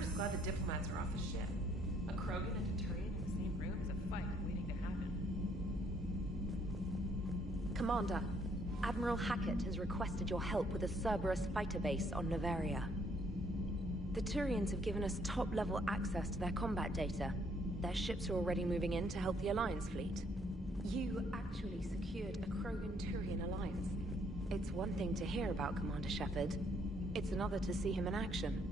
I'm just glad the diplomats are off the ship. A Krogan and a Turian in the same room is a fight waiting to happen. Commander, Admiral Hackett has requested your help with a Cerberus fighter base on Novaria. The Turians have given us top-level access to their combat data. Their ships are already moving in to help the Alliance fleet. You actually secured a Krogan-Turian alliance. It's one thing to hear about Commander Shepard. It's another to see him in action.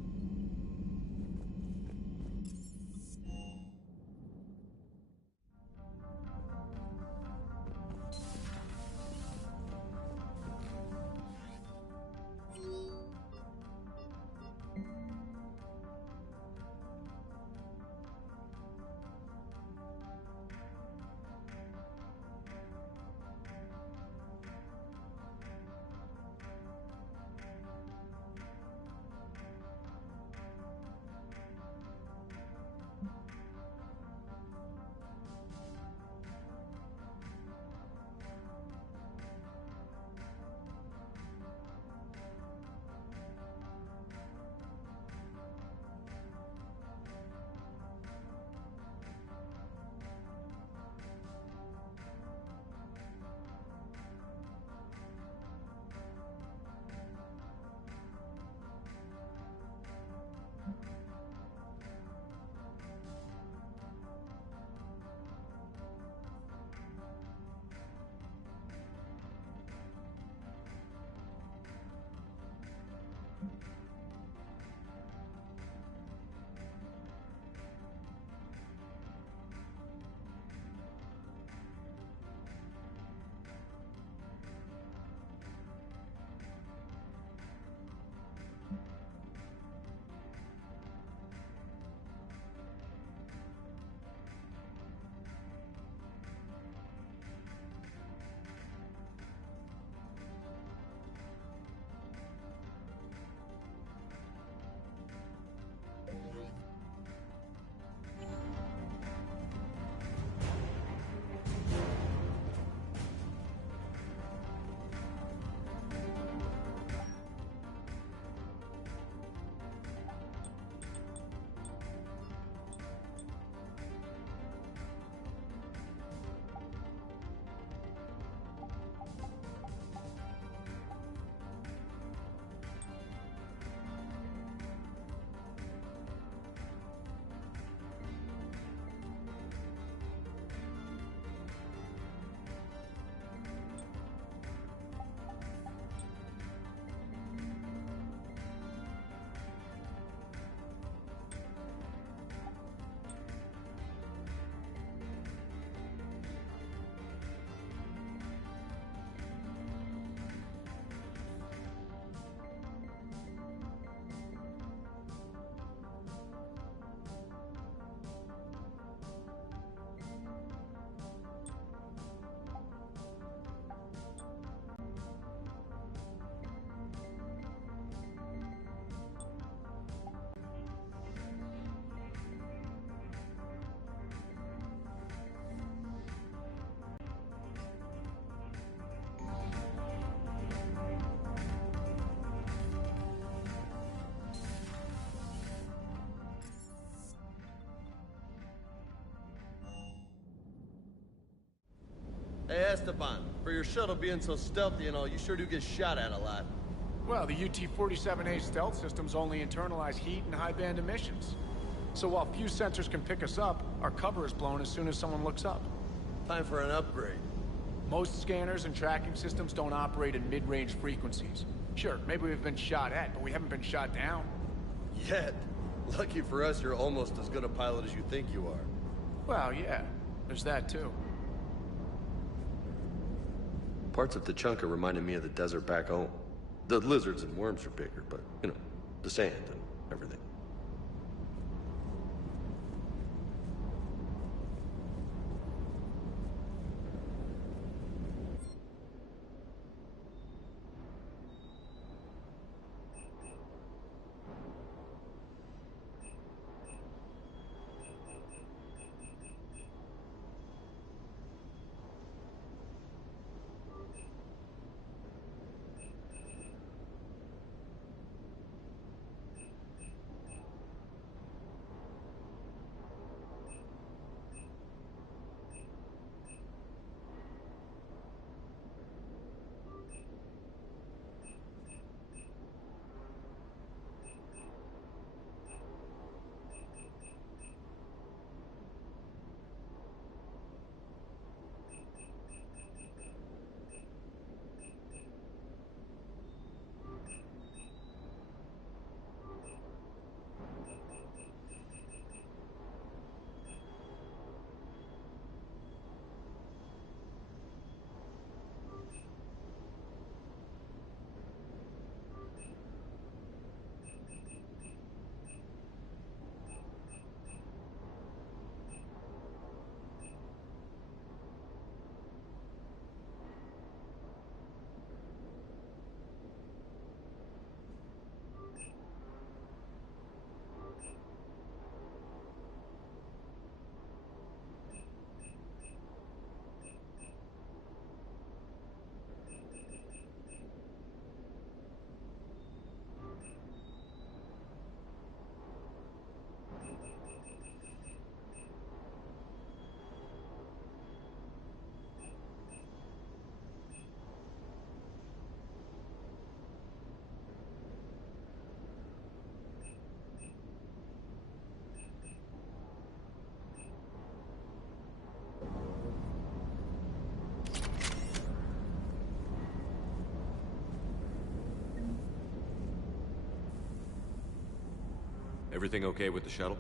Hey, Esteban, for your shuttle being so stealthy and all, you sure do get shot at a lot. Well, the UT-47A stealth systems only internalize heat and high-band emissions. So while few sensors can pick us up, our cover is blown as soon as someone looks up. Time for an upgrade. Most scanners and tracking systems don't operate in mid-range frequencies. Sure, maybe we've been shot at, but we haven't been shot down. Yet. Lucky for us, you're almost as good a pilot as you think you are. Well, yeah, there's that too. Parts of Tachanka reminded me of the desert back home. The lizards and worms are bigger, but, you know, the sand and everything. Everything okay with the shuttle?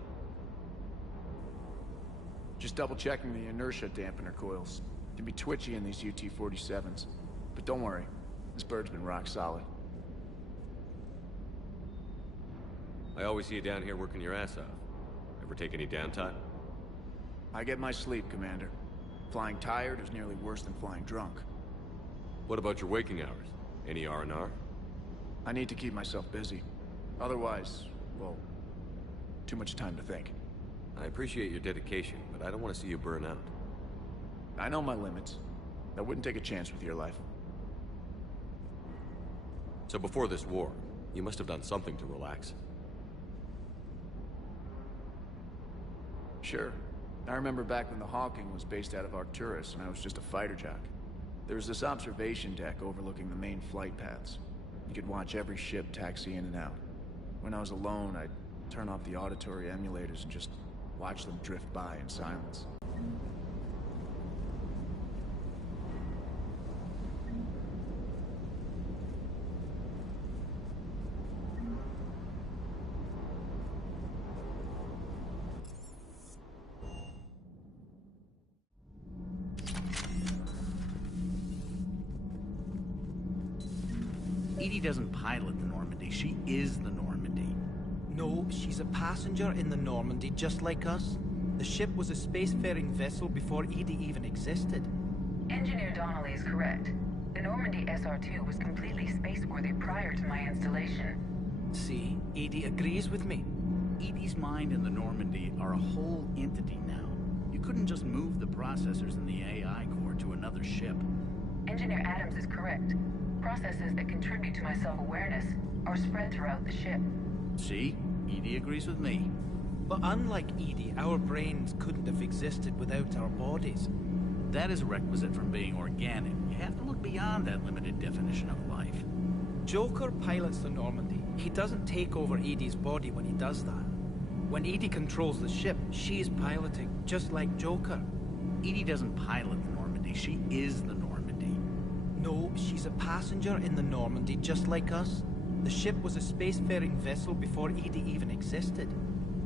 Just double-checking the inertia dampener coils. Can be twitchy in these UT-47s. But don't worry, this bird's been rock solid. I always see you down here working your ass off. Ever take any downtime? I get my sleep, Commander. Flying tired is nearly worse than flying drunk. What about your waking hours? Any R&R? I need to keep myself busy. Otherwise, well, too much time to think. I appreciate your dedication, but I don't want to see you burn out. I know my limits. I wouldn't take a chance with your life. So before this war, you must have done something to relax. Sure. I remember back when the Hawking was based out of Arcturus and I was just a fighter jock. There was this observation deck overlooking the main flight paths. You could watch every ship taxi in and out. When I was alone, I'd turn off the auditory emulators and just watch them drift by in silence. Edie doesn't pilot the Normandy, she is the Normandy. No, she's a passenger in the Normandy, just like us. The ship was a spacefaring vessel before Edie even existed. Engineer Donnelly is correct. The Normandy SR-2 was completely spaceworthy prior to my installation. See, Edie agrees with me. Edie's mind and the Normandy are a whole entity now. You couldn't just move the processors in the AI core to another ship. Engineer Adams is correct. Processes that contribute to my self-awareness are spread throughout the ship. See? Edie agrees with me. But unlike Edie, our brains couldn't have existed without our bodies. That is a requisite from being organic. You have to look beyond that limited definition of life. Joker pilots the Normandy. He doesn't take over Edie's body when he does that. When Edie controls the ship, she's piloting, just like Joker. Edie doesn't pilot the Normandy, she is the Normandy. No, she's a passenger in the Normandy, just like us. The ship was a spacefaring vessel before Edie even existed.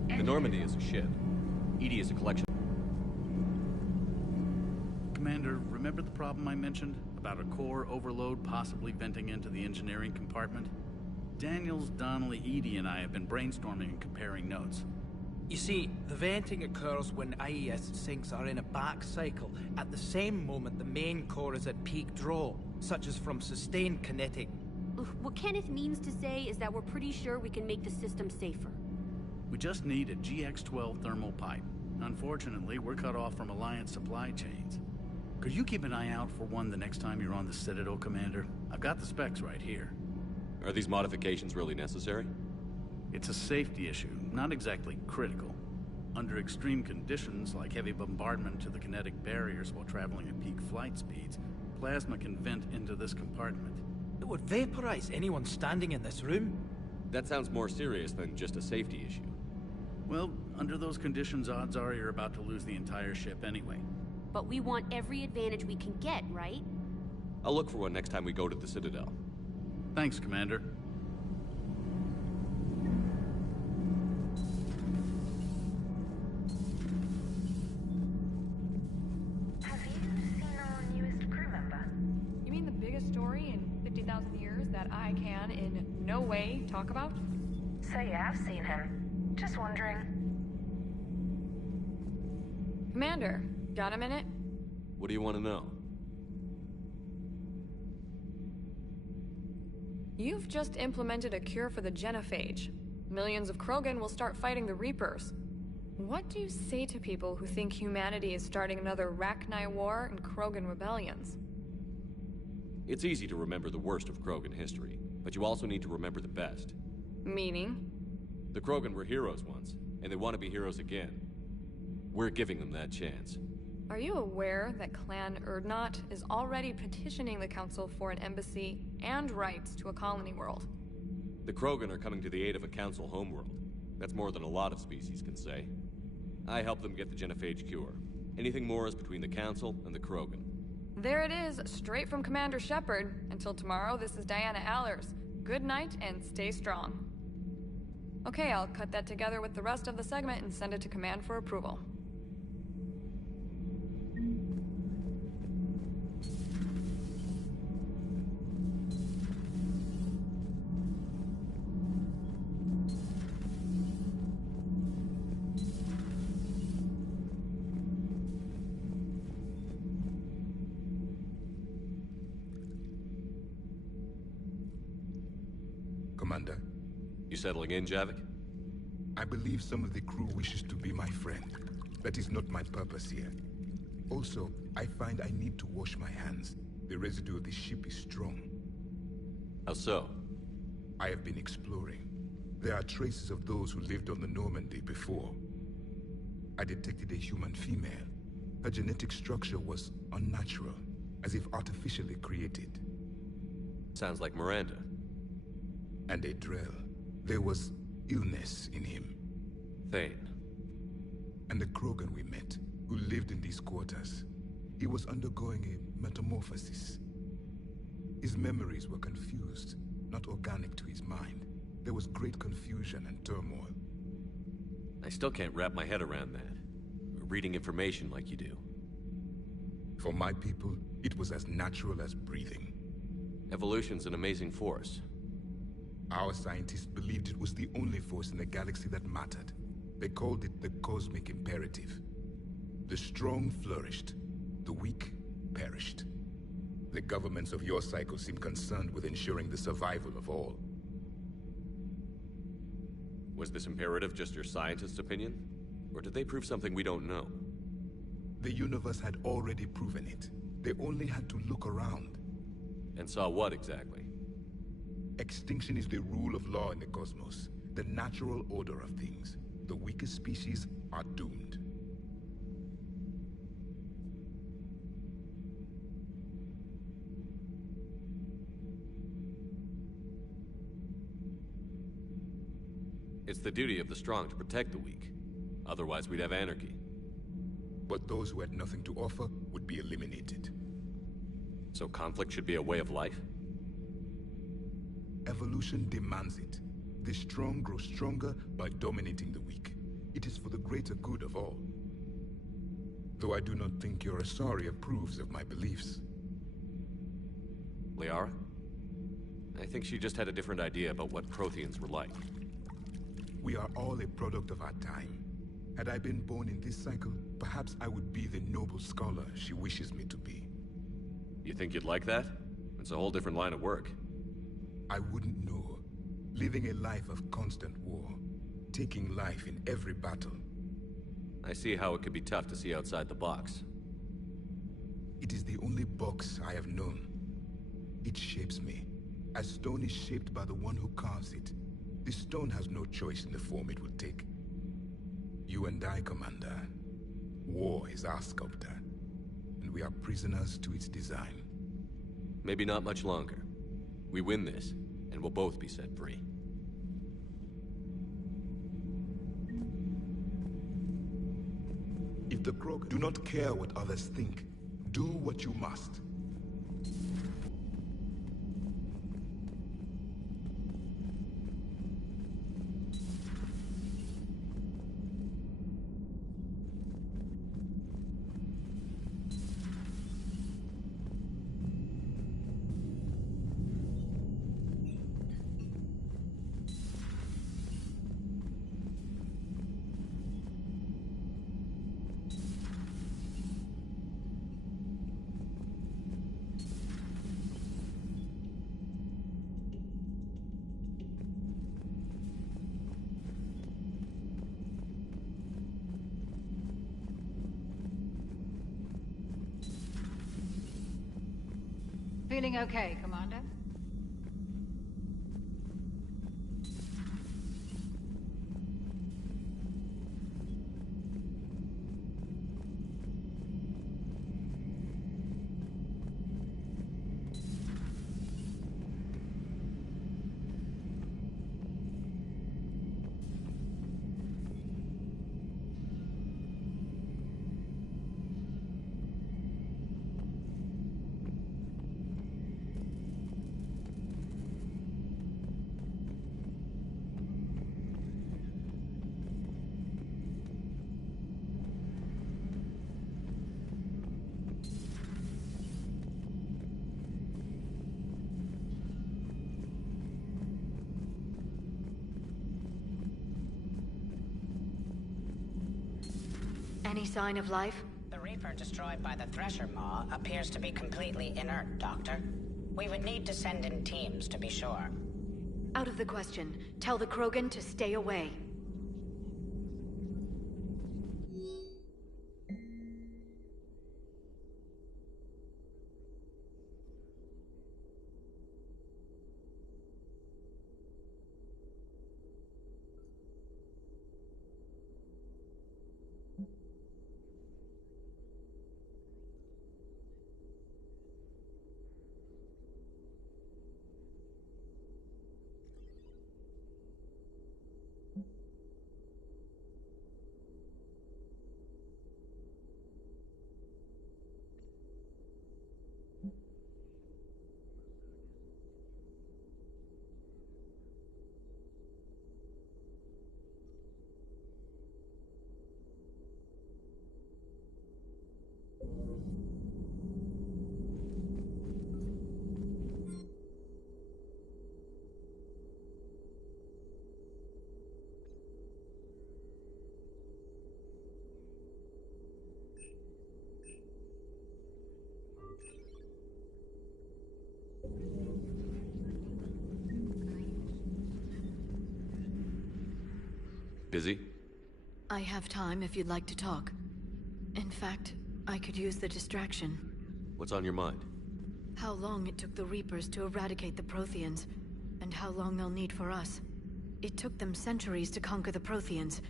The Normandy is a ship. Edie is a collection. Commander, remember the problem I mentioned? About a core overload possibly venting into the engineering compartment? Daniels, Donnelly, Edie, and I have been brainstorming and comparing notes. You see, the venting occurs when IES sinks are in a back cycle, at the same moment the main core is at peak draw, such as from sustained kinetic. What Kenneth means to say is that we're pretty sure we can make the system safer. We just need a GX-12 thermal pipe. Unfortunately, we're cut off from Alliance supply chains. Could you keep an eye out for one the next time you're on the Citadel, Commander? I've got the specs right here. Are these modifications really necessary? It's a safety issue, not exactly critical. Under extreme conditions, like heavy bombardment to the kinetic barriers while traveling at peak flight speeds, plasma can vent into this compartment. It would vaporize anyone standing in this room. That sounds more serious than just a safety issue. Well, under those conditions, odds are you're about to lose the entire ship anyway. But we want every advantage we can get, right? I'll look for one next time we go to the Citadel. Thanks, Commander. Have you seen our newest crew member? You mean the biggest story in 50,000 years that I can in no way talk about? So you have seen him. Just wondering. Commander, got a minute? What do you want to know? You've just implemented a cure for the genophage. Millions of Krogan will start fighting the Reapers. What do you say to people who think humanity is starting another Rachni War and Krogan rebellions? It's easy to remember the worst of Krogan history, but you also need to remember the best. Meaning? The Krogan were heroes once, and they want to be heroes again. We're giving them that chance. Are you aware that Clan Urdnot is already petitioning the Council for an embassy and rights to a colony world? The Krogan are coming to the aid of a Council homeworld. That's more than a lot of species can say. I helped them get the genophage cure. Anything more is between the Council and the Krogan. There it is, straight from Commander Shepard. Until tomorrow, this is Diana Allers. Good night and stay strong. Okay, I'll cut that together with the rest of the segment and send it to Command for approval. Commander, You settling in, Javik? I believe some of the crew wishes to be my friend. That is not my purpose here. Also, I find I need to wash my hands. The residue of the ship is strong. How so? I have been exploring. There are traces of those who lived on the Normandy before. I detected a human female. Her genetic structure was unnatural, as if artificially created. Sounds like Miranda. And a Drell. There was illness in him. Thane. And the Krogan we met, who lived in these quarters. He was undergoing a metamorphosis. His memories were confused, not organic to his mind. There was great confusion and turmoil. I still can't wrap my head around that. Reading information like you do. For my people, it was as natural as breathing. Evolution's an amazing force. Our scientists believed it was the only force in the galaxy that mattered. They called it the cosmic imperative. The strong flourished, the weak perished. The governments of your cycle seem concerned with ensuring the survival of all. Was this imperative just your scientist's opinion? Or did they prove something we don't know? The universe had already proven it. They only had to look around. And saw what exactly? Extinction is the rule of law in the cosmos, the natural order of things. The weakest species are doomed. It's the duty of the strong to protect the weak. Otherwise, we'd have anarchy. But those who had nothing to offer would be eliminated. So conflict should be a way of life? Evolution demands it. The strong grow stronger by dominating the weak. It is for the greater good of all. Though I do not think your Asari approves of my beliefs. Liara? I think she just had a different idea about what Protheans were like. We are all a product of our time. Had I been born in this cycle, perhaps I would be the noble scholar she wishes me to be. You think you'd like that? It's a whole different line of work. I wouldn't know. Living a life of constant war. Taking life in every battle. I see how it could be tough to see outside the box. It is the only box I have known. It shapes me, as stone is shaped by the one who carves it. The stone has no choice in the form it will take. You and I, Commander. War is our sculptor, and we are prisoners to its design. Maybe not much longer. We win this, and we'll both be set free. If the Krogan do not care what others think, do what you must. Feeling okay, Commander? Any sign of life? The Reaper destroyed by the Thresher Maw appears to be completely inert, Doctor. We would need to send in teams to be sure. Out of the question. Tell the Krogan to stay away. Busy? I have time if you'd like to talk. In fact, I could use the distraction. What's on your mind? How long it took the Reapers to eradicate the Protheans, and how long they'll need for us. It took them centuries to conquer the Protheans.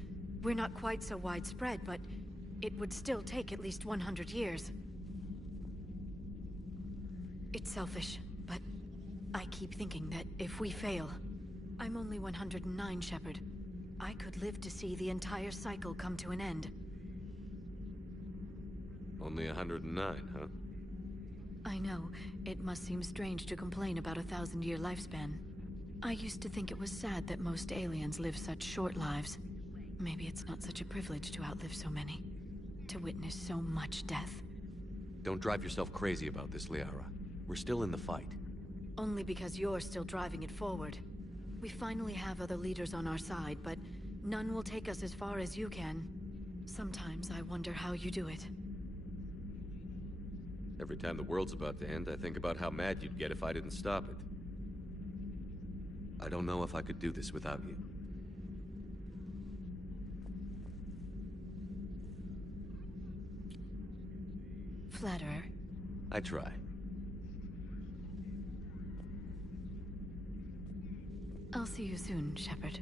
We're not quite so widespread, but it would still take at least 100 years. It's selfish, but I keep thinking that if we fail... I'm only 109, Shepard. I could live to see the entire cycle come to an end. Only 109, huh? I know. It must seem strange to complain about a 1,000-year lifespan. I used to think it was sad that most aliens live such short lives. Maybe it's not such a privilege to outlive so many. To witness so much death. Don't drive yourself crazy about this, Liara. We're still in the fight. Only because you're still driving it forward. We finally have other leaders on our side, but none will take us as far as you can. Sometimes I wonder how you do it. Every time the world's about to end, I think about how mad you'd get if I didn't stop it. I don't know if I could do this without you. Flatterer. I try. I'll see you soon, Shepard.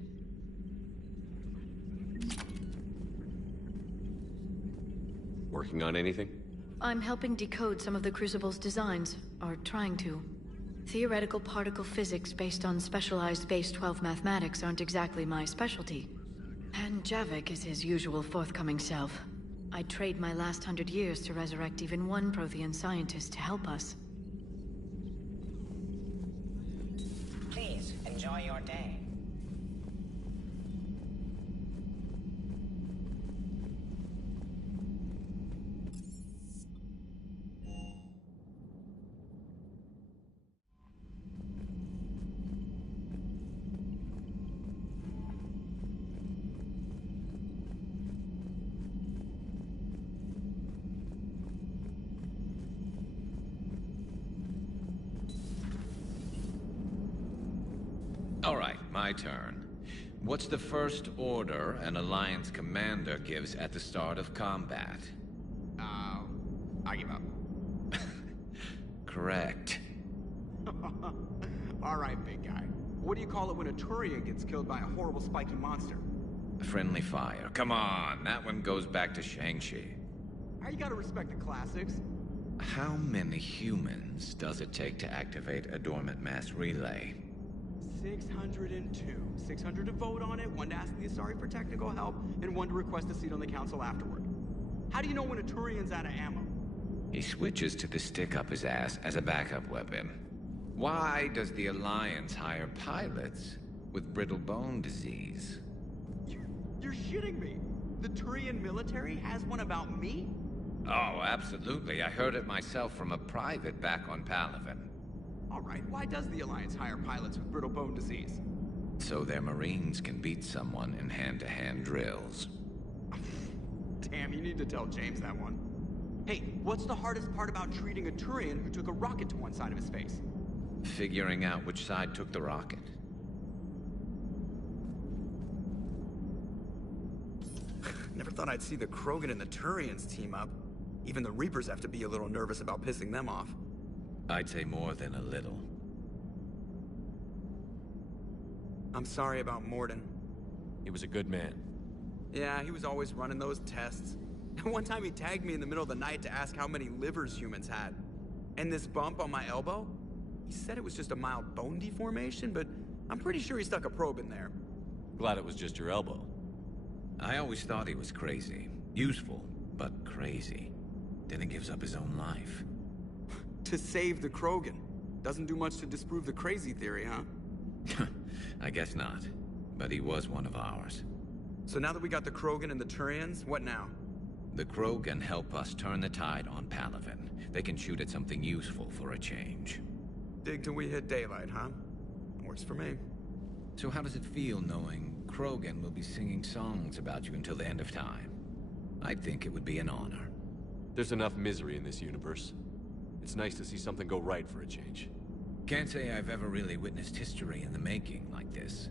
Working on anything? I'm helping decode some of the Crucible's designs, or trying to. Theoretical particle physics based on specialized base 12 mathematics aren't exactly my specialty. And Javik is his usual forthcoming self. I'd trade my last 100 years to resurrect even one Prothean scientist to help us. Please, enjoy your day. All right, my turn. What's the first order an Alliance commander gives at the start of combat? I give up. Correct. All right, big guy. What do you call it when a Turian gets killed by a horrible spiky monster? Friendly fire. Come on, that one goes back to Shang-Chi. You gotta respect the classics. How many humans does it take to activate a dormant mass relay? 602. 600 to vote on it, 1 to ask the Asari for technical help, and 1 to request a seat on the council afterward. How do you know when a Turian's out of ammo? He switches to the stick up his ass as a backup weapon. Why does the Alliance hire pilots with brittle bone disease? You're shitting me. The Turian military has one about me? Oh, absolutely. I heard it myself from a private back on Palaven. All right, why does the Alliance hire pilots with brittle bone disease? So their Marines can beat someone in hand-to-hand drills. Damn, you need to tell James that one. Hey, what's the hardest part about treating a Turian who took a rocket to one side of his face? Figuring out which side took the rocket. Never thought I'd see the Krogan and the Turians team up. Even the Reapers have to be a little nervous about pissing them off. I'd say more than a little. I'm sorry about Morden. He was a good man. Yeah, he was always running those tests. One time he tagged me in the middle of the night to ask how many livers humans had. And this bump on my elbow? He said it was just a mild bone deformation, but I'm pretty sure he stuck a probe in there. Glad it was just your elbow. I always thought he was crazy. Useful, but crazy. Then he gives up his own life. To save the Krogan. Doesn't do much to disprove the crazy theory, huh? I guess not. But he was one of ours. So now that we got the Krogan and the Turians, what now? The Krogan help us turn the tide on Palaven. They can shoot at something useful for a change. Dig till we hit daylight, huh? Works for me. So how does it feel knowing Krogan will be singing songs about you until the end of time? I think it would be an honor. There's enough misery in this universe. It's nice to see something go right for a change. Can't say I've ever really witnessed history in the making like this.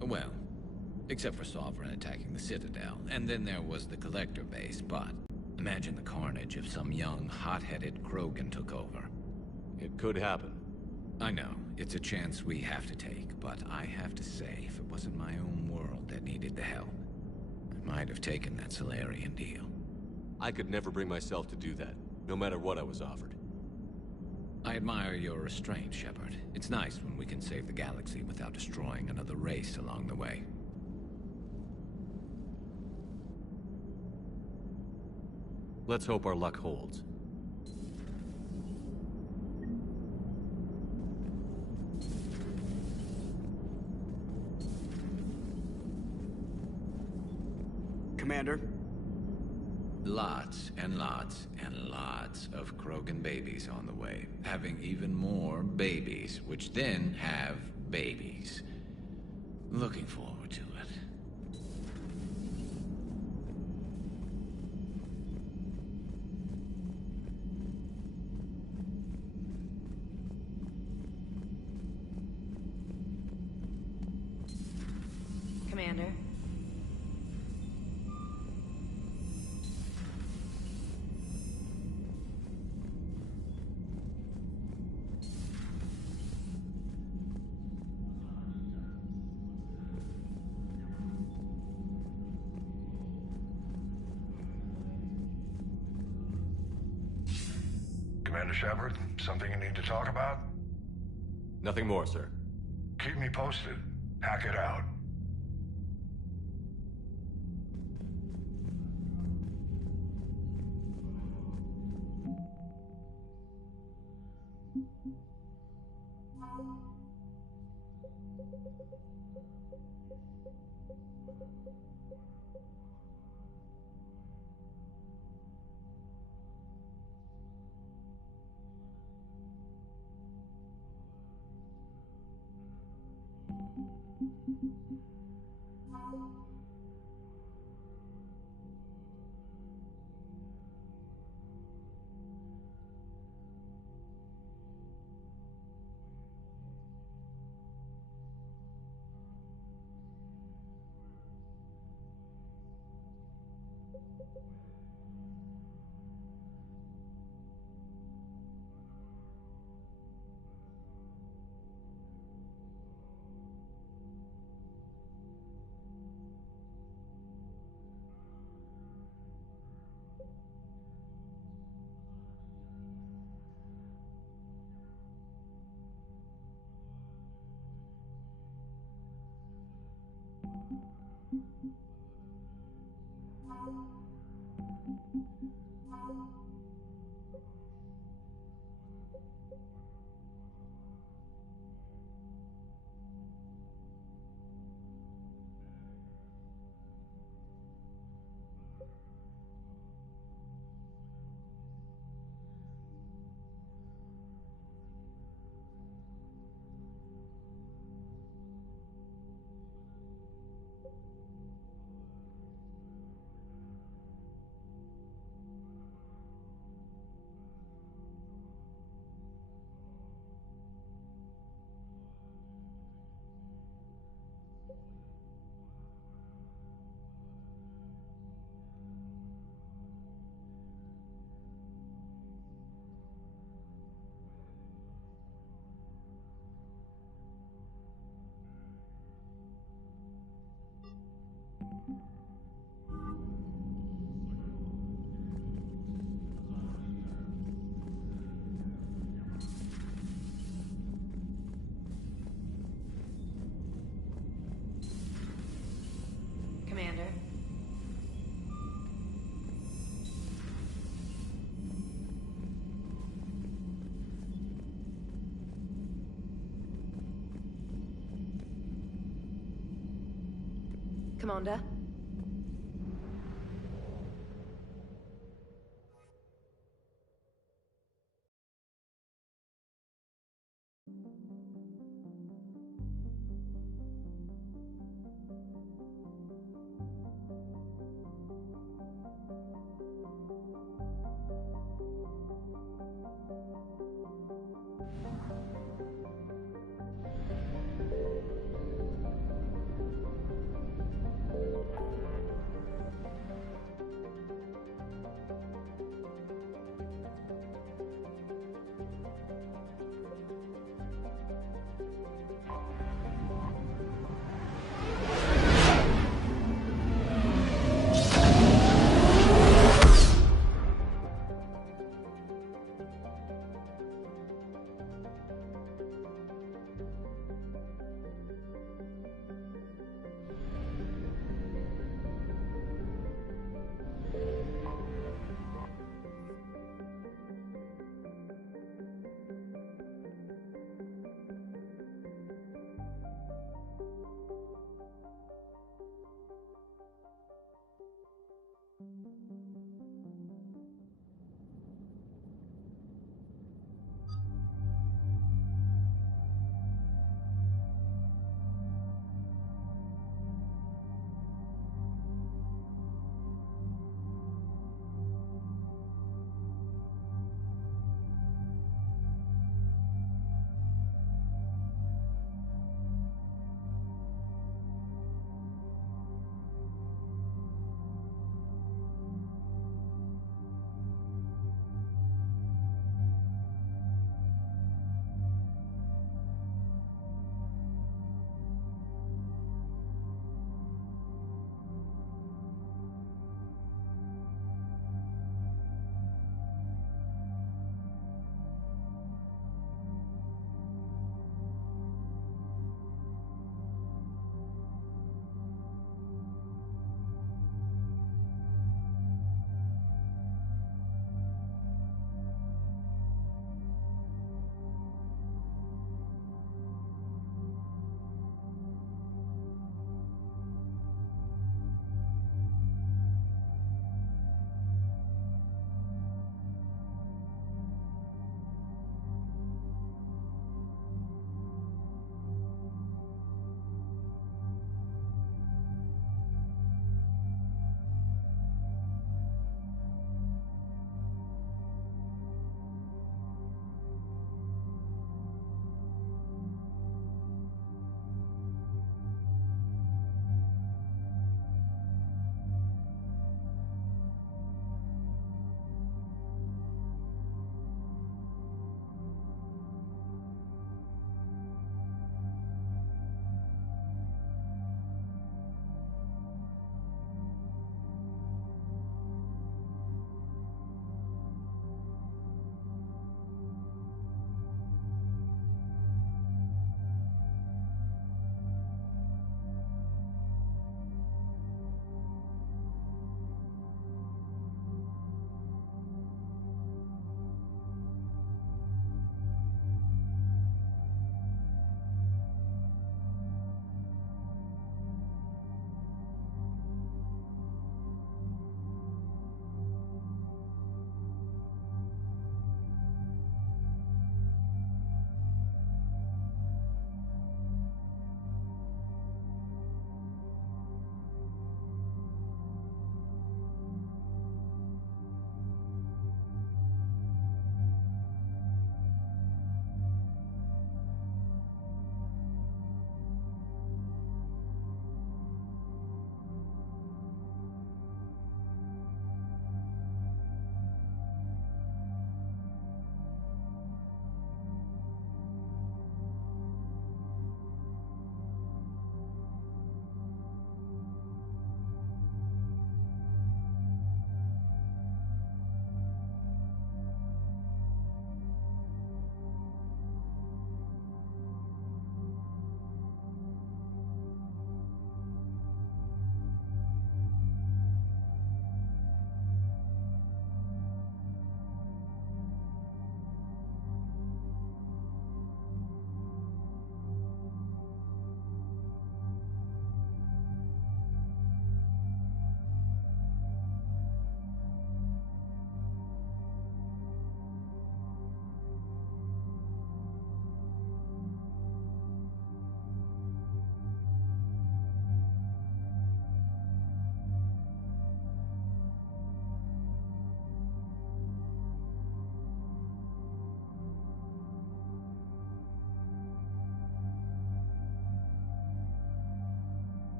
Well, except for Sovereign attacking the Citadel, and then there was the Collector base, but imagine the carnage if some young, hot-headed Krogan took over. It could happen. I know, it's a chance we have to take, but I have to say, if it wasn't my own world that needed the help, I might have taken that Solarian deal. I could never bring myself to do that, no matter what I was offered. I admire your restraint, Shepard. It's nice when we can save the galaxy without destroying another race along the way. Let's hope our luck holds. Commander? Lots and lots and lots of Krogan babies on the way. Having even more babies, which then have babies. Looking forward to it. Commander? Commander Shepard, something you need to talk about? Nothing more, sir. Keep me posted. Hack it out. Commander?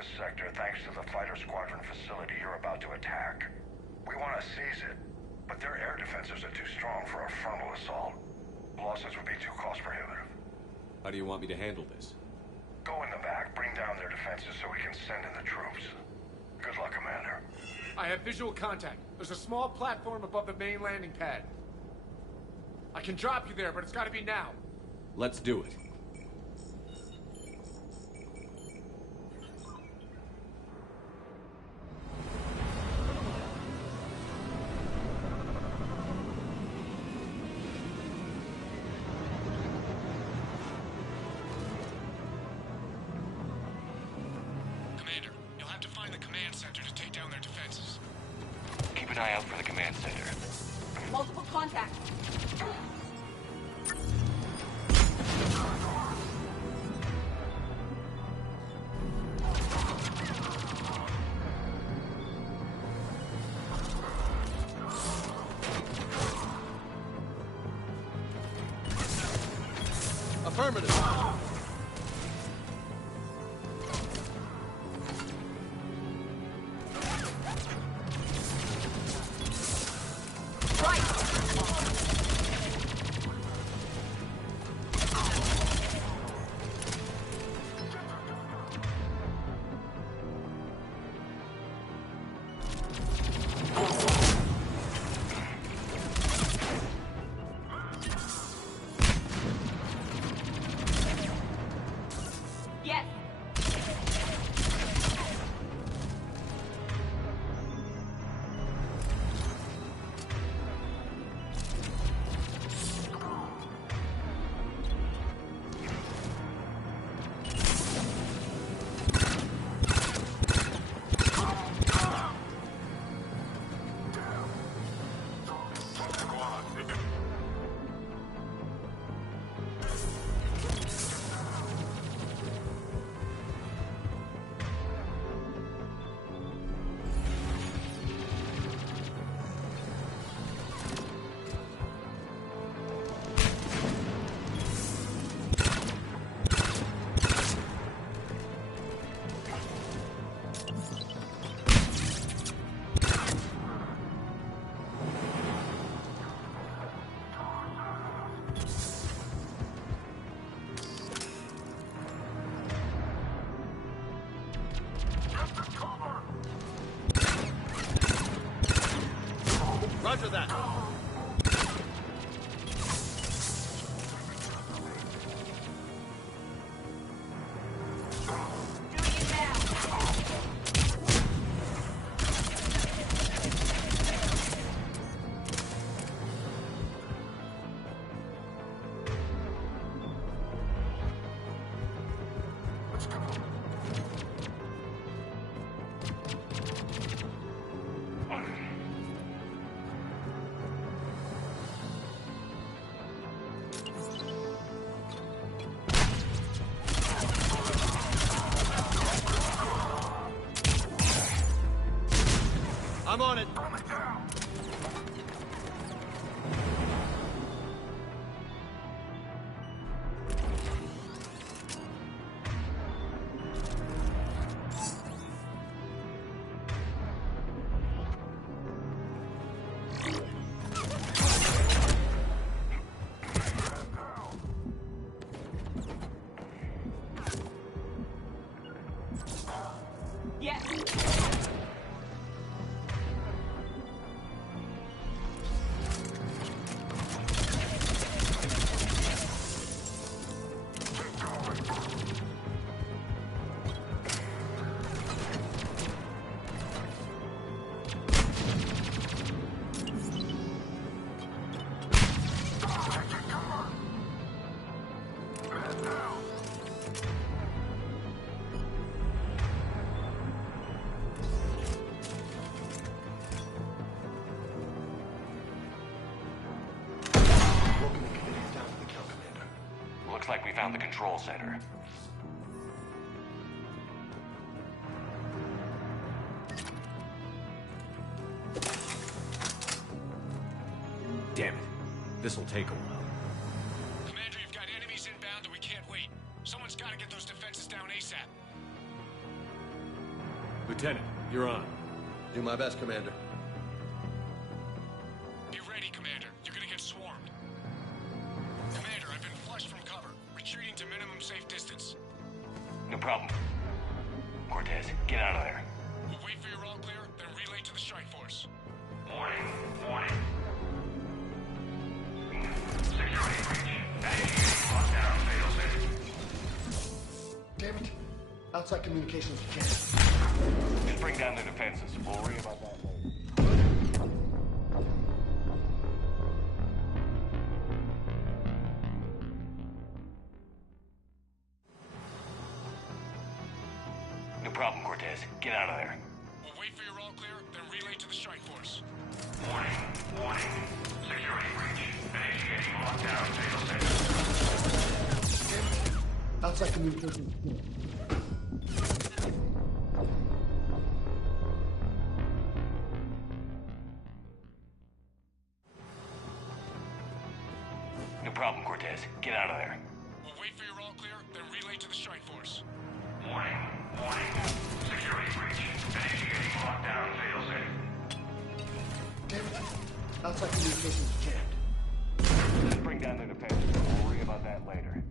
this sector thanks to the fighter squadron facility you're about to attack. We want to seize it, but their air defenses are too strong for a frontal assault. Losses would be too cost prohibitive. How do you want me to handle this? Go in the back, bring down their defenses so we can send in the troops. Good luck, Commander. I have visual contact. There's a small platform above the main landing pad. I can drop you there, but it's gotta be now. Let's do it. Commander, you'll have to find the command center to take down their defenses. Keep an eye out for the command center. Multiple contacts. Affirmative. Yes. Roger that. I'm on it. Yes. Looks like we found the control center. Damn it. This'll take a while. Commander, you've got enemies inbound and we can't wait. Someone's gotta get those defenses down ASAP. Lieutenant, you're on. Do my best, Commander. Be ready, Commander. You're gonna get swarmed. Commander, I've been flushed from cover. Retreating to minimum safe distance. No problem. Cortez, get out of there. We'll wait for your all clear, then relay to the strike force. Warning. Warning. Security breach. Initiating lockdown failsafe. Damn it. Outside communications can't. Just bring down their defenses. We'll worry about that later. No problem, Cortez. Get out of there. We'll wait for your all clear, then relay to the strike force. Warning. Security breach. Initiating lockdown failsafe. Outside communications can't. No problem, Cortez. Get out of there. We'll wait for your all clear, then relay to the strike force. Warning. Security breach. Initiating lockdown failsafe. Damn it. Outside communications can't. Just bring down their defenses. We'll worry about that later.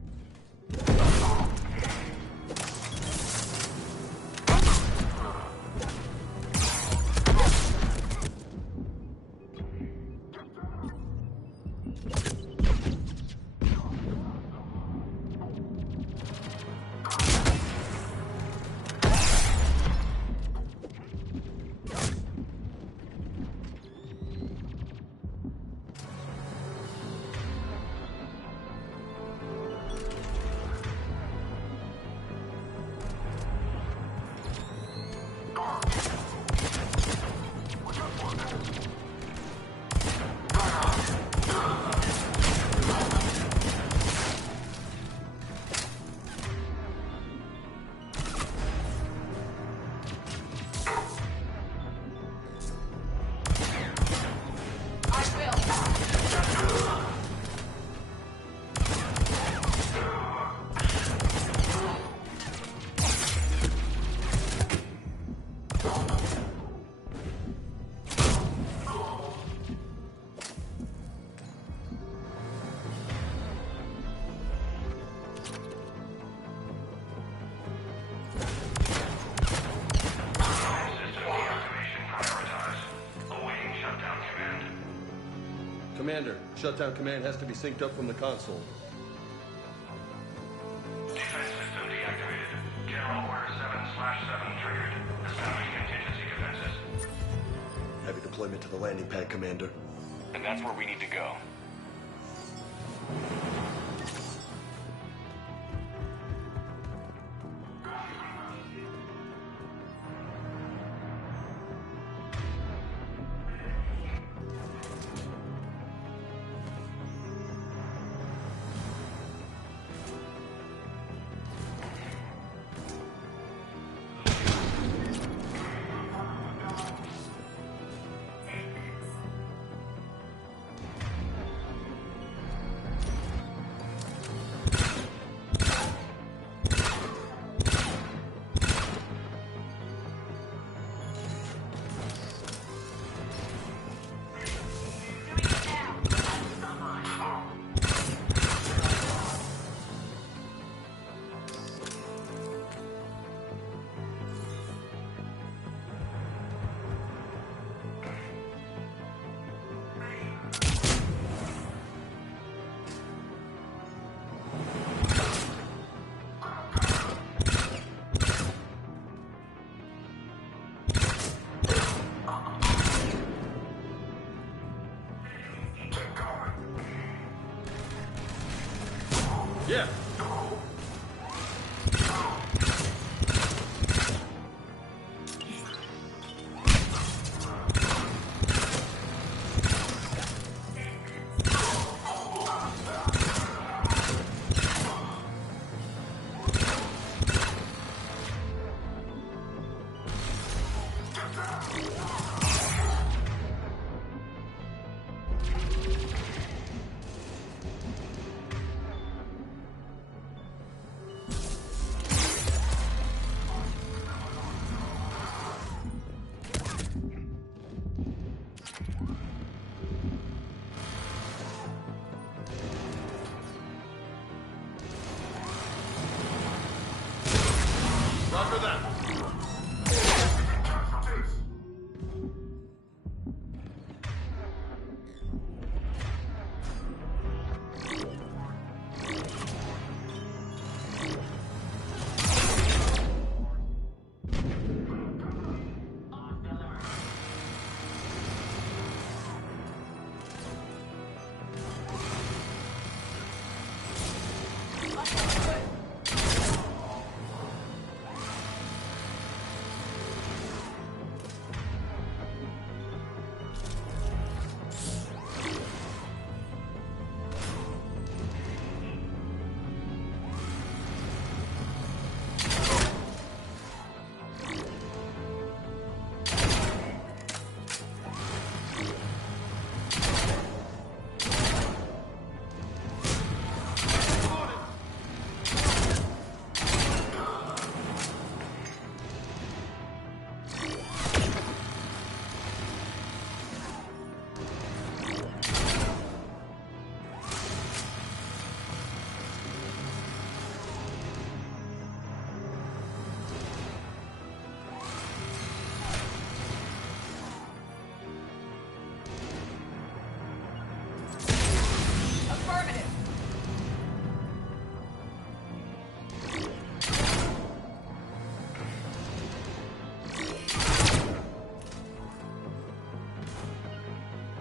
Commander, shutdown command has to be synced up from the console. Defense system deactivated. General Order 7/7 triggered. Establish contingency defenses. Heavy deployment to the landing pad, Commander. And that's where we need to go. Yeah.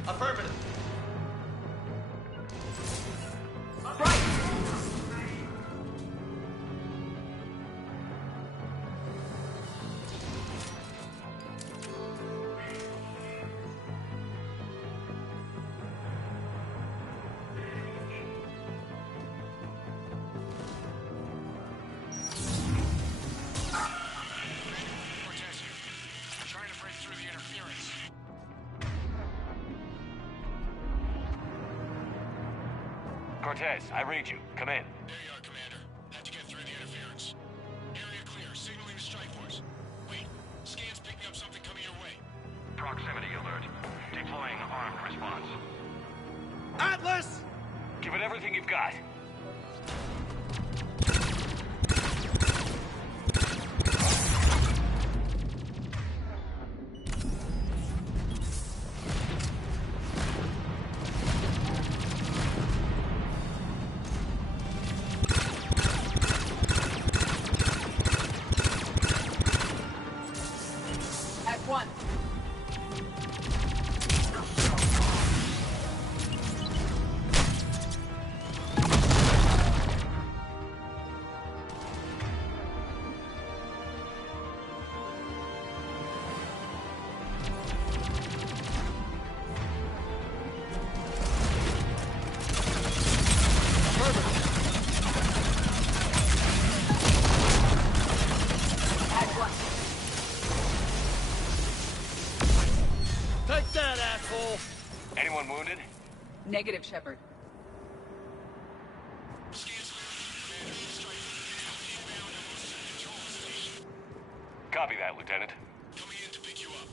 Affirmative. Cortez, I read you. Come in. There you are, Commander. Had to get through the interference. Area clear, signaling the strike force. Wait, scan's picking up something coming your way. Proximity alert. Deploying armed response. Atlas! Give it everything you've got. Take that, asshole! Anyone wounded? Negative, Shepard. Copy that, Lieutenant. Coming in to pick you up.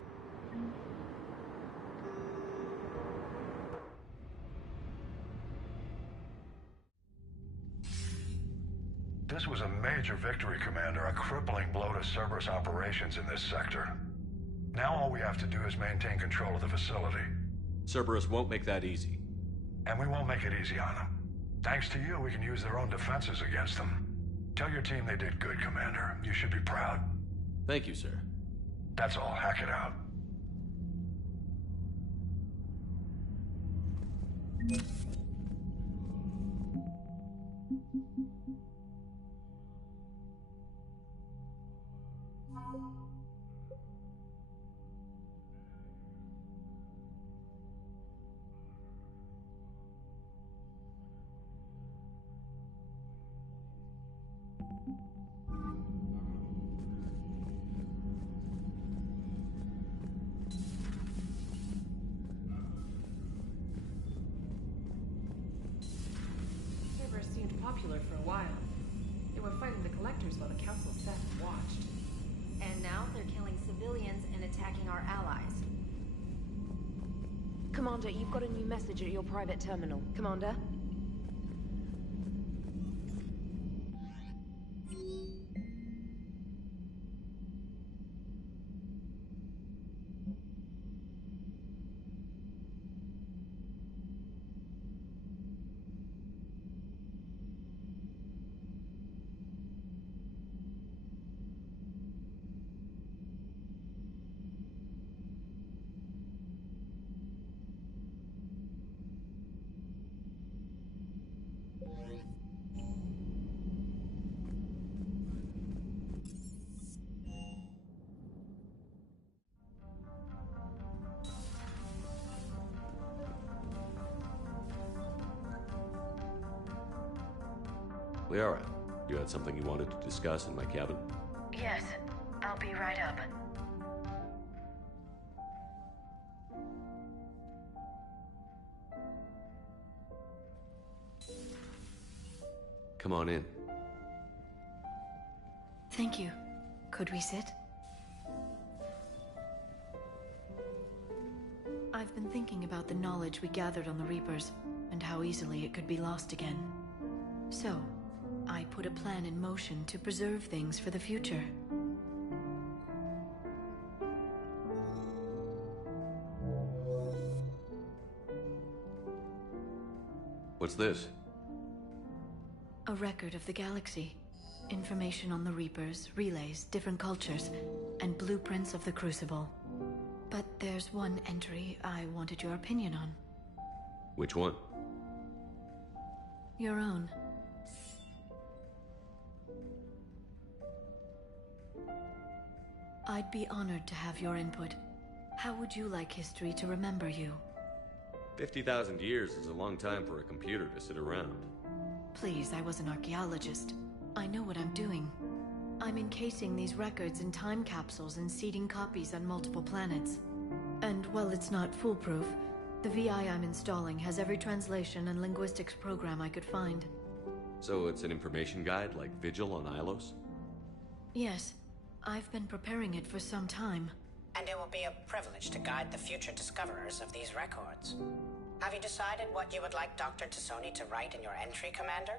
This was a major victory, Commander. A crippling blow to Cerberus operations in this sector. Now all we have to do is maintain control of the facility. Cerberus won't make that easy. And we won't make it easy on them. Thanks to you, we can use their own defenses against them. Tell your team they did good, Commander. You should be proud. Thank you, sir. That's all. Hack it out. Cerberus seemed popular for a while. They were fighting the Collectors while the Council sat and watched. And now they're killing civilians and attacking our allies. Commander, you've got a new message at your private terminal. Commander? Liara, you had something you wanted to discuss in my cabin? Yes, I'll be right up. Come on in. Thank you. Could we sit? I've been thinking about the knowledge we gathered on the Reapers, and how easily it could be lost again. So, I put a plan in motion to preserve things for the future. What's this? A record of the galaxy. Information on the Reapers, relays, different cultures, and blueprints of the Crucible. But there's one entry I wanted your opinion on. Which one? Your own. I'd be honored to have your input. How would you like history to remember you? 50,000 years is a long time for a computer to sit around. Please, I was an archaeologist. I know what I'm doing. I'm encasing these records in time capsules and seeding copies on multiple planets. And while it's not foolproof, the VI I'm installing has every translation and linguistics program I could find. So it's an information guide like Vigil on Ilos? Yes. I've been preparing it for some time. And it will be a privilege to guide the future discoverers of these records. Have you decided what you would like Dr. Tassoni to write in your entry, Commander?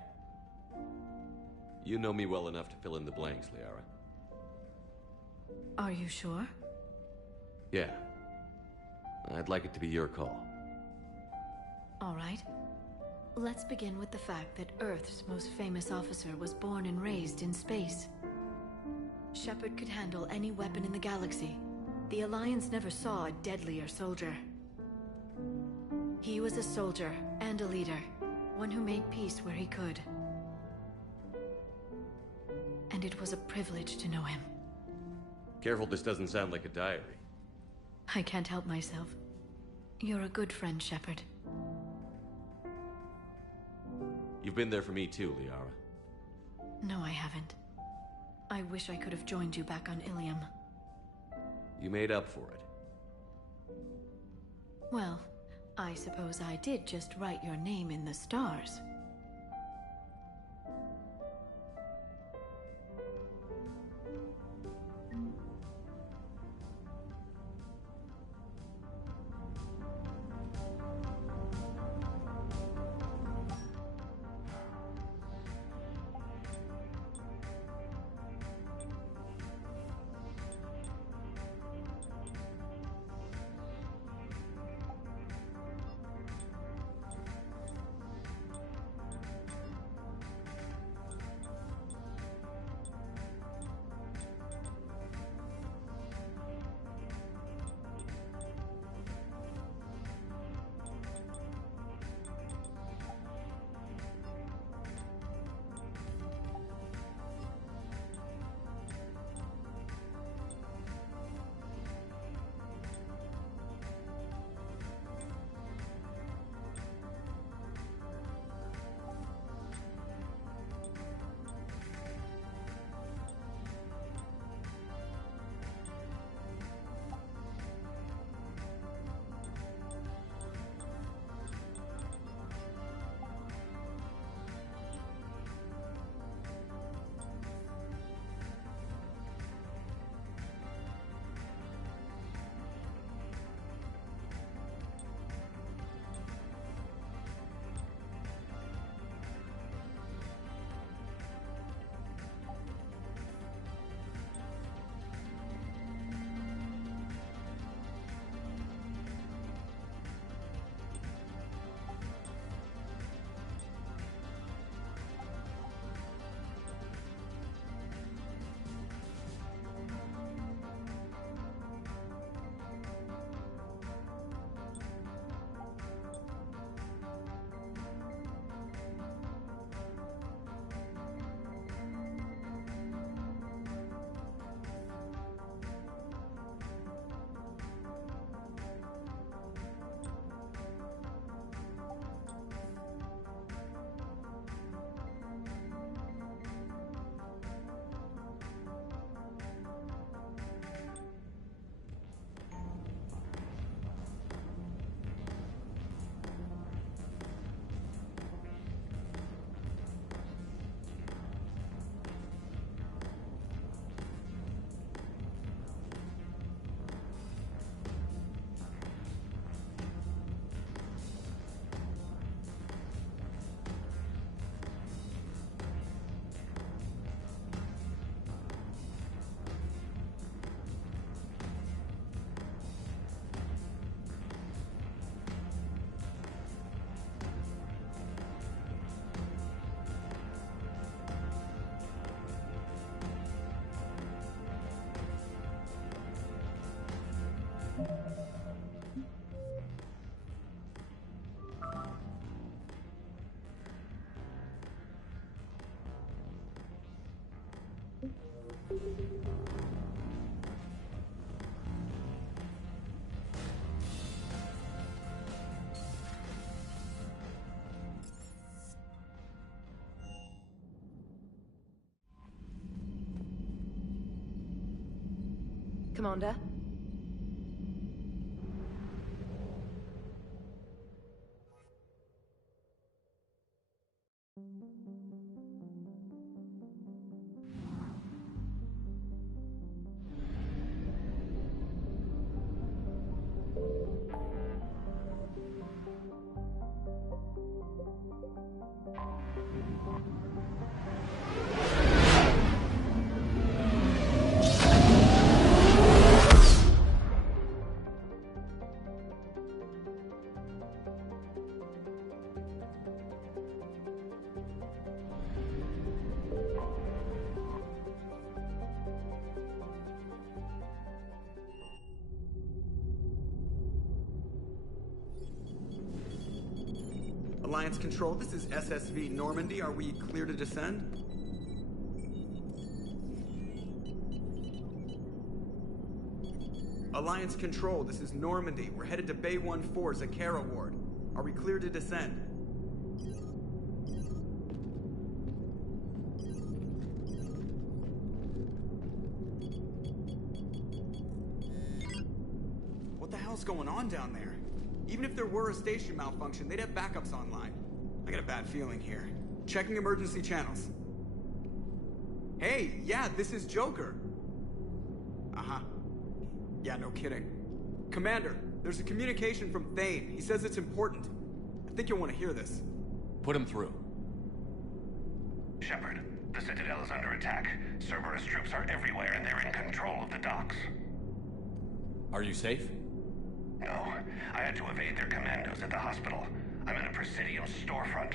You know me well enough to fill in the blanks, Liara. Are you sure? Yeah. I'd like it to be your call. All right. Let's begin with the fact that Earth's most famous officer was born and raised in space. Shepard could handle any weapon in the galaxy. The Alliance never saw a deadlier soldier. He was a soldier and a leader, one who made peace where he could. And it was a privilege to know him. Careful, this doesn't sound like a diary. I can't help myself. You're a good friend, Shepard. You've been there for me too, Liara. No, I haven't. I wish I could have joined you back on Ilium. You made up for it. Well, I suppose I did just write your name in the stars. Commander. Alliance Control, this is SSV Normandy. Are we clear to descend? Alliance Control, this is Normandy. We're headed to Bay 1-4, Zakara Ward. Are we clear to descend? What the hell's going on down there? Even if there were a station malfunction, they'd have backups online. I got a bad feeling here. Checking emergency channels. Hey, yeah, this is Joker. Uh-huh. Yeah, no kidding. Commander, there's a communication from Thane. He says it's important. I think you'll want to hear this. Put him through. Shepard, the Citadel is under attack. Cerberus troops are everywhere and they're in control of the docks. Are you safe? No, I had to evade their commandos at the hospital. I'm in a Presidium storefront.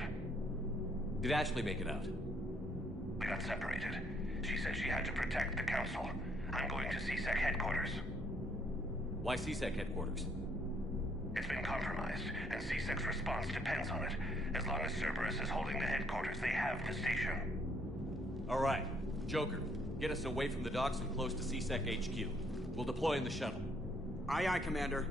Did Ashley make it out? We got separated. She said she had to protect the Council. I'm going to CSEC headquarters. Why CSEC headquarters? It's been compromised, and CSEC's response depends on it. As long as Cerberus is holding the headquarters, they have the station. All right. Joker, get us away from the docks and close to CSEC HQ. We'll deploy in the shuttle. Aye, aye, Commander.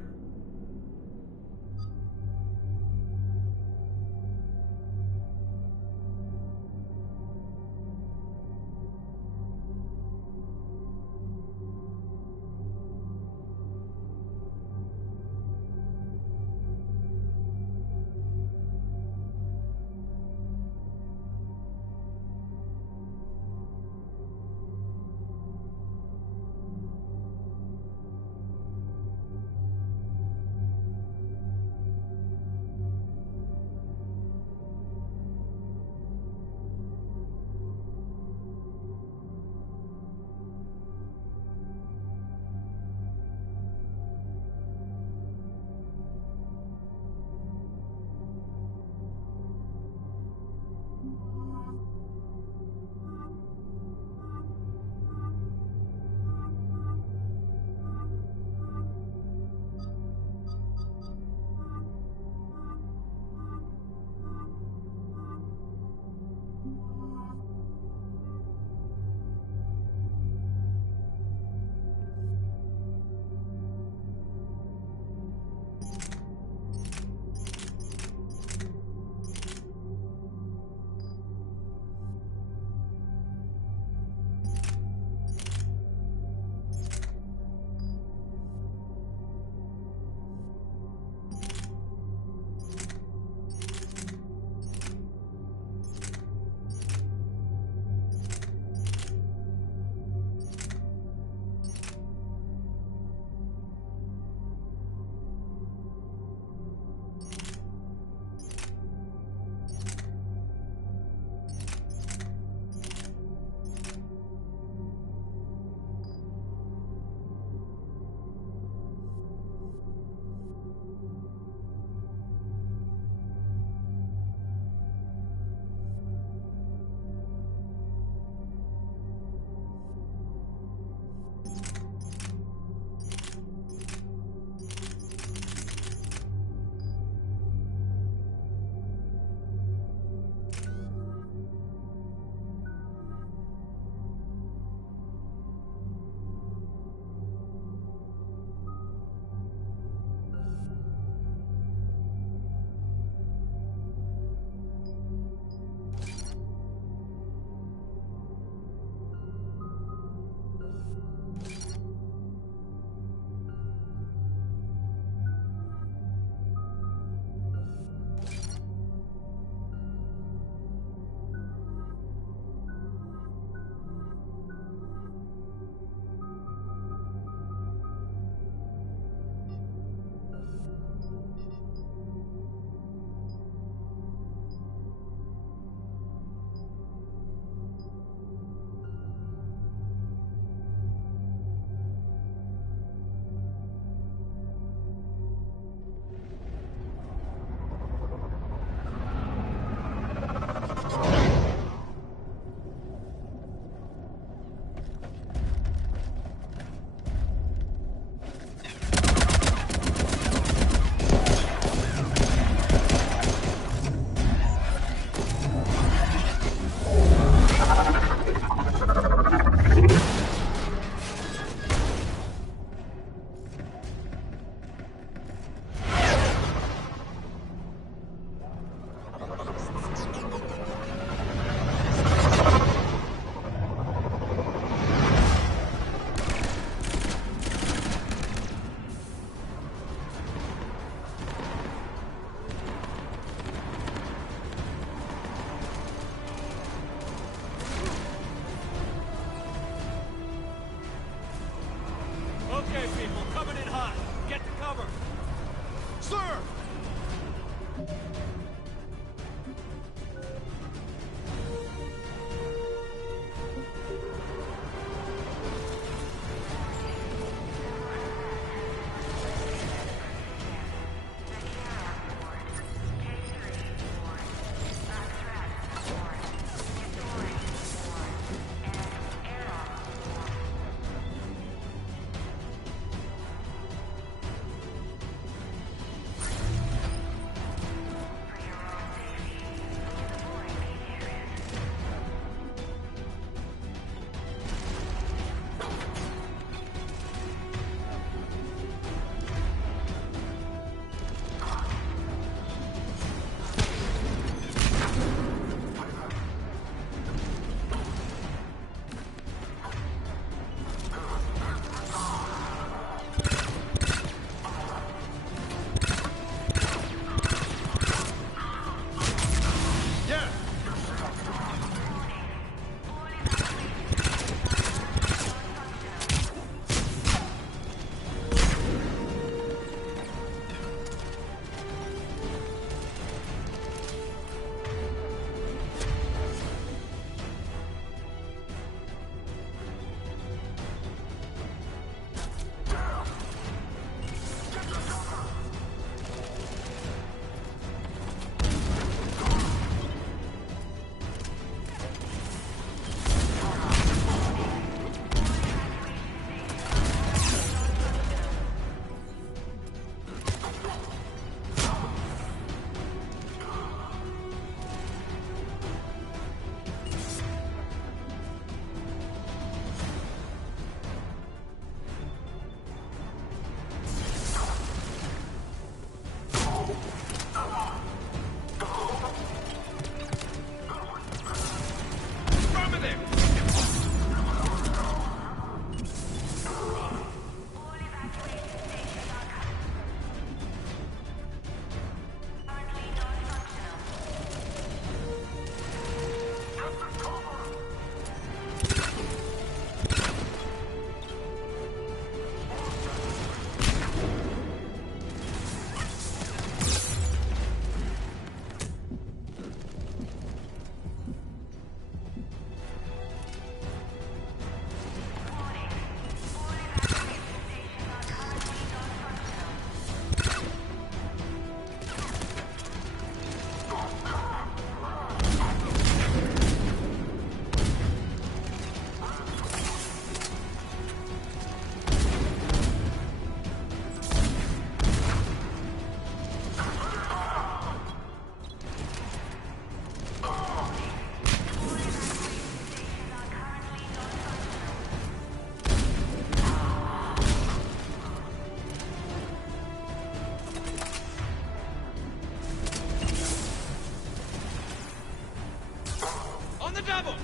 the double!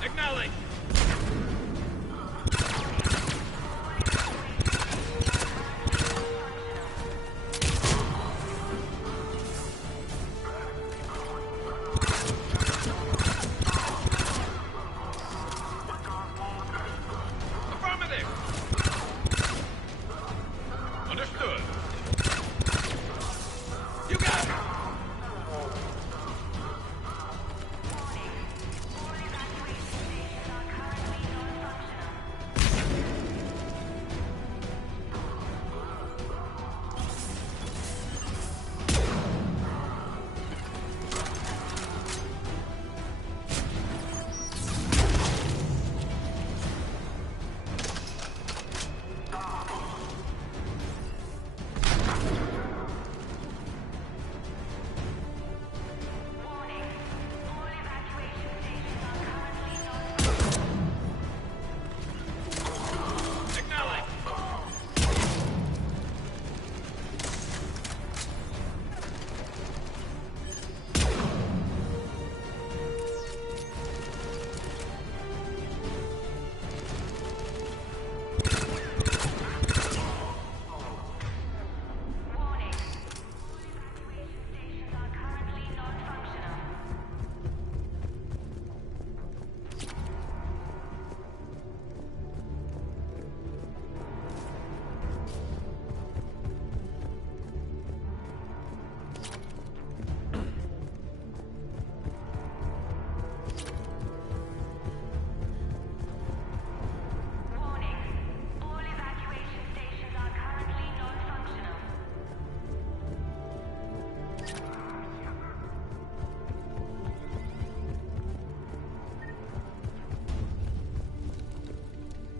Acknowledge! Affirmative! Understood. You got it!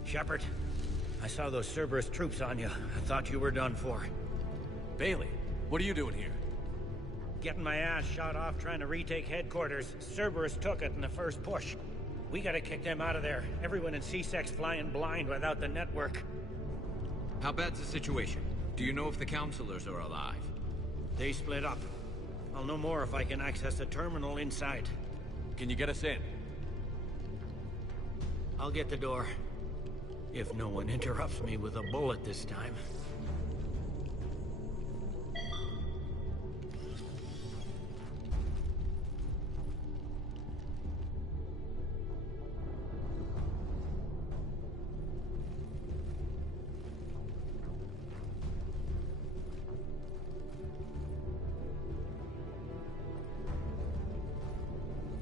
Shepard, I saw those Cerberus troops on you. I thought you were done for. Bailey, what are you doing here? Getting my ass shot off trying to retake headquarters. Cerberus took it in the first push. We gotta kick them out of there. Everyone in C-Sec's flying blind without the network. How bad's the situation? Do you know if the counselors are alive? They split up. I'll know more if I can access the terminal inside. Can you get us in? I'll get the door. If no one interrupts me with a bullet this time.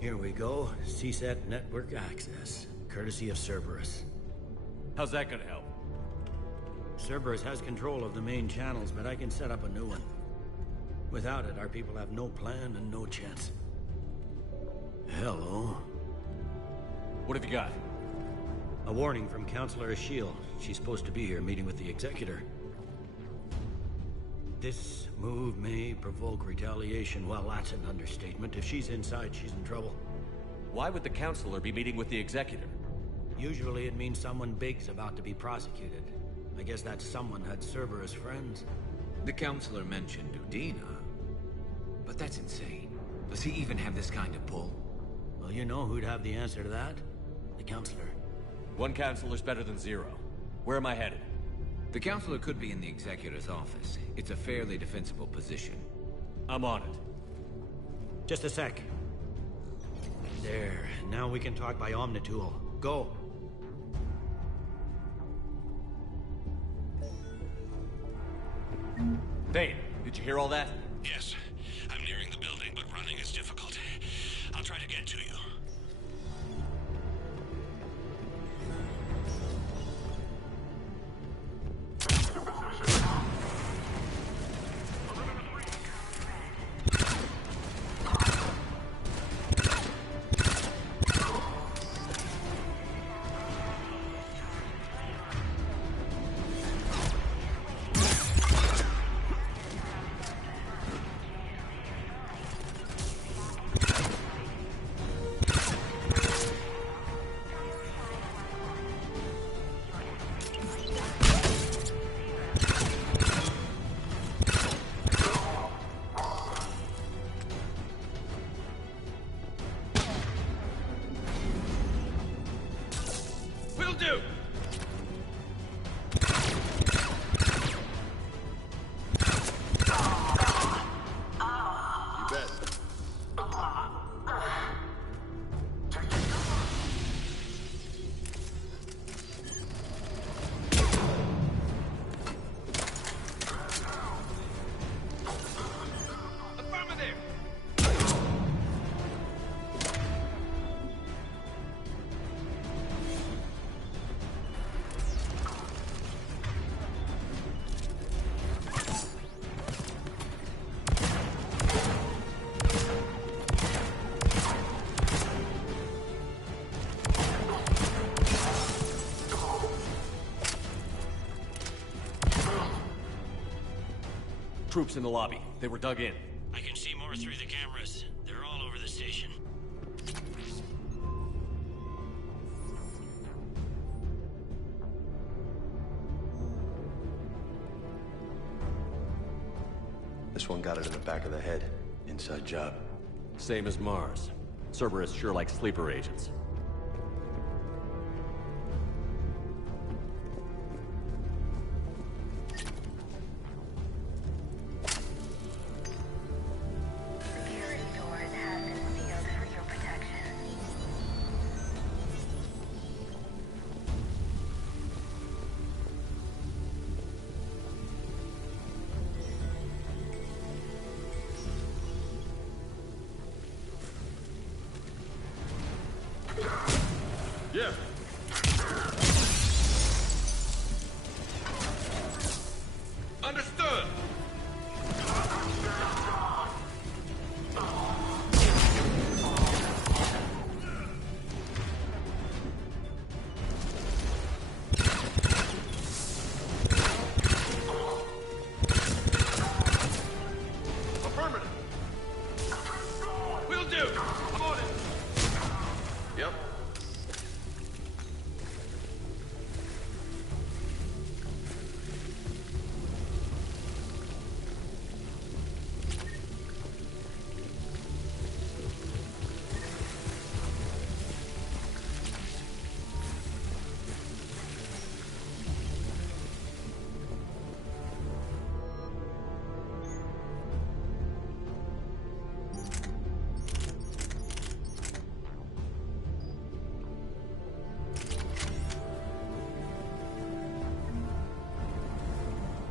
Here we go. CSAT network access, courtesy of Cerberus. How's that gonna help? Cerberus has control of the main channels, but I can set up a new one. Without it, our people have no plan and no chance. Hello. What have you got? A warning from Counselor Ashiel. She's supposed to be here meeting with the Executor. This move may provoke retaliation. Well, that's an understatement. If she's inside, she's in trouble. Why would the Counselor be meeting with the Executor? Usually it means someone big's about to be prosecuted. I guess that someone had Cerberus friends. The Counselor mentioned Udina. But that's insane. Does he even have this kind of pull? Well, you know who'd have the answer to that? The Counselor. One Counselor's better than zero. Where am I headed? The Counselor could be in the Executor's office. It's a fairly defensible position. I'm on it. Just a sec. There. Now we can talk by Omnitool. Go. Thane, did you hear all that? Yes. I'm nearing the building, but running is difficult. I'll try to get to you. Troops in the lobby. They were dug in. I can see more through the cameras. They're all over the station. This one got it in the back of the head. Inside job. Same as Mars. Cerberus sure likes sleeper agents. Yeah. Understood! Affirmative. Will do! I'm on it! Yep.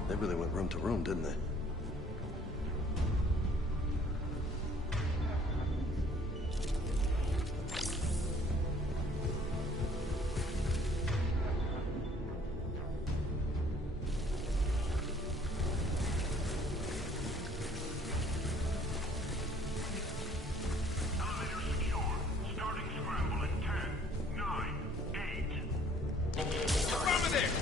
They really went room to room, didn't they? Affirmative!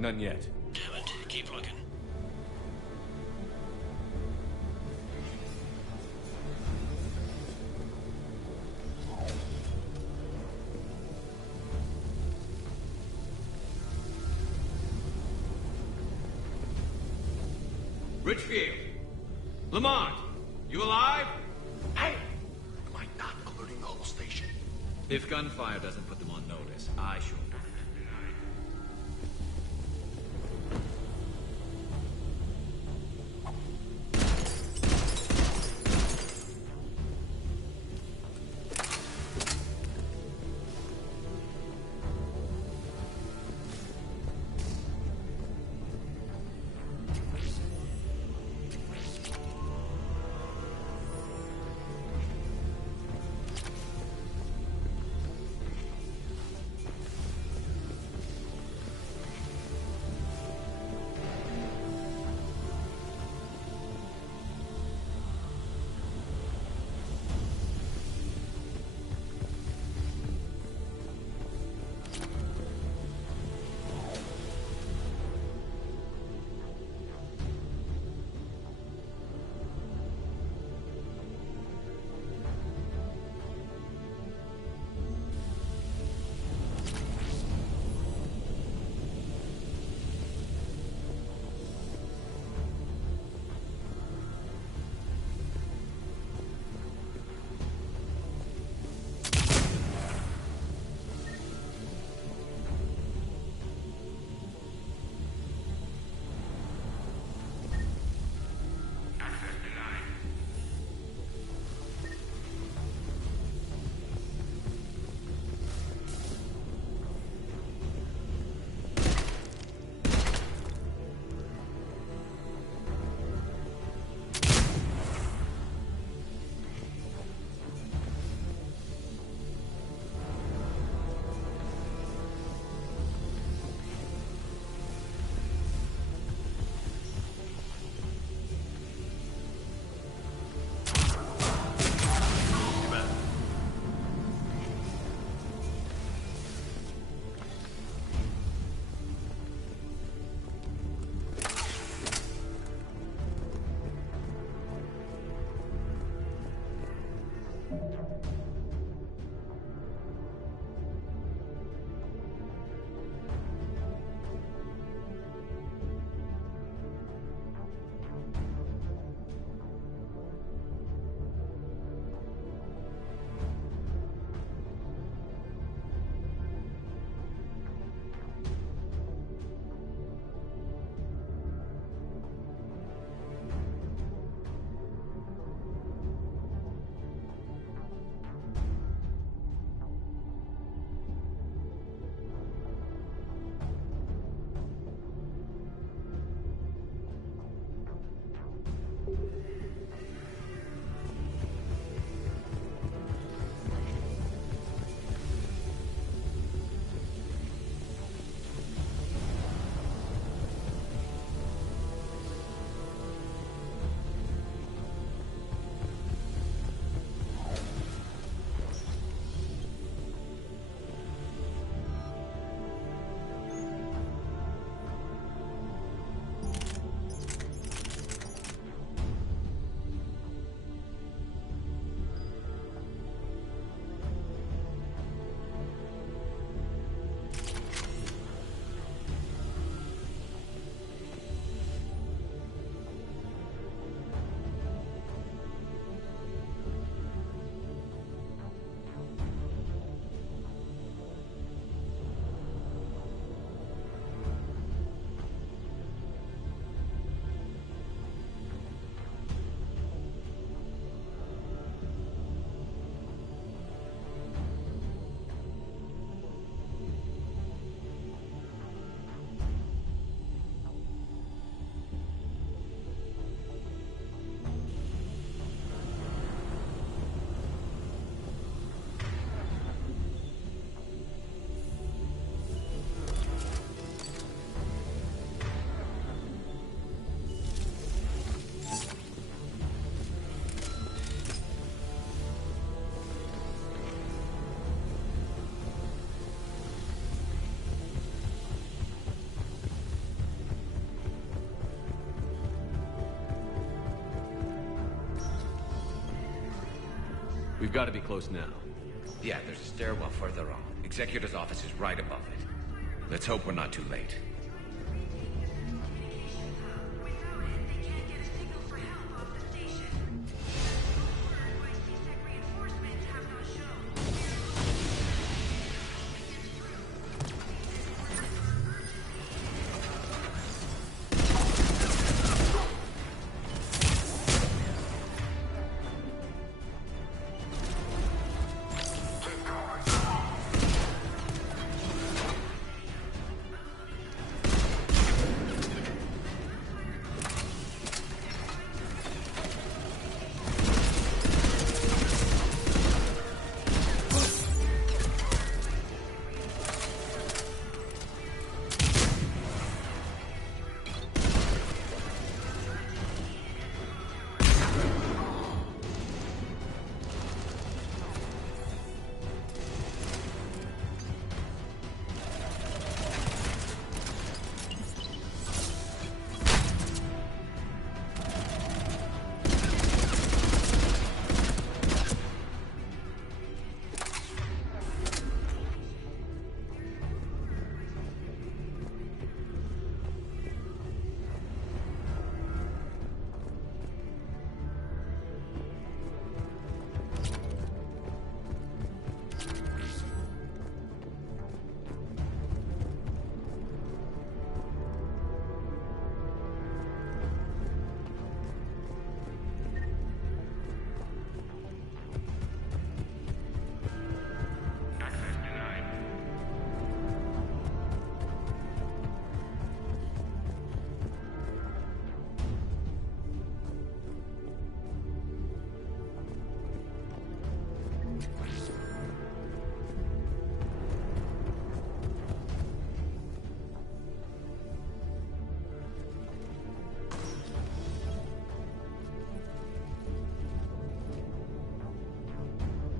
None yet. Damn it. Keep looking. Richfield! Lamont! You alive? Hey! Am I not alerting the whole station? If gunfire doesn't put them on notice, I shall. We've got to be close now. Yeah, there's a stairwell further on. Executor's office is right above it. Let's hope we're not too late.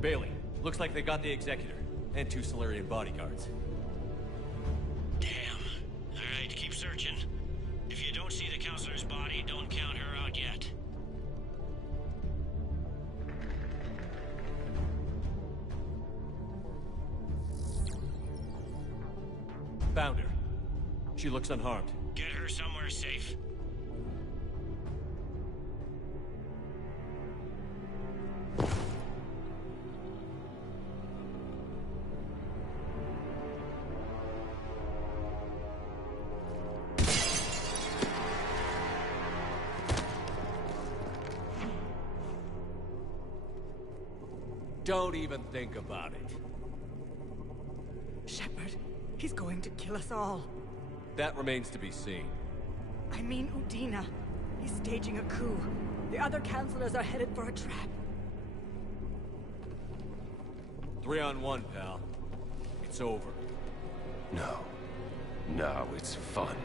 Bailey, looks like they got the Executor, and 2 Solarian bodyguards. Damn. Alright, keep searching. If you don't see the Counselor's body, don't count her out yet. Found her. She looks unharmed. Get her somewhere safe. Don't even think about it. Shepard, he's going to kill us all. That remains to be seen. I mean Udina. He's staging a coup. The other counselors are headed for a trap. 3-on-1, pal. It's over. No. No, it's fun.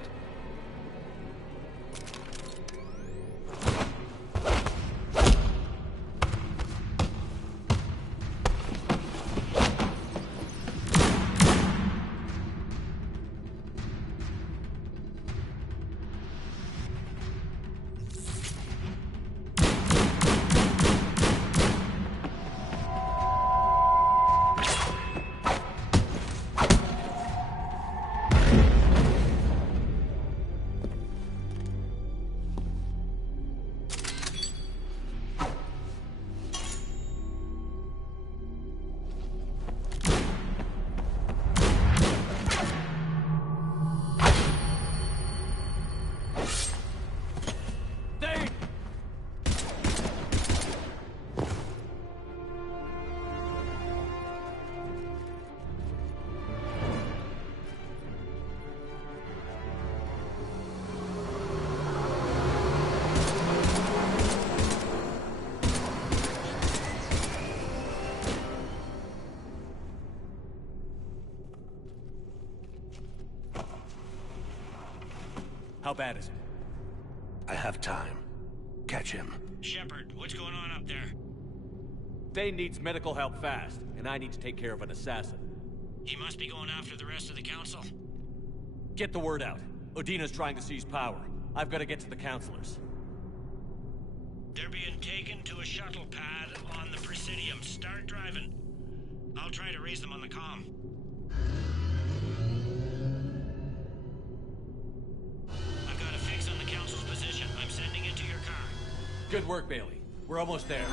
How bad is it? I have time. Catch him. Shepard, what's going on up there? Thane needs medical help fast, and I need to take care of an assassin. He must be going after the rest of the council. Get the word out. Udina's trying to seize power. I've got to get to the counselors. They're being taken to a shuttle pad on the Presidium. Start driving. I'll try to raise them on the comm. I've got a fix on the Council's position. I'm sending it to your car. Good work, Bailey. We're almost there.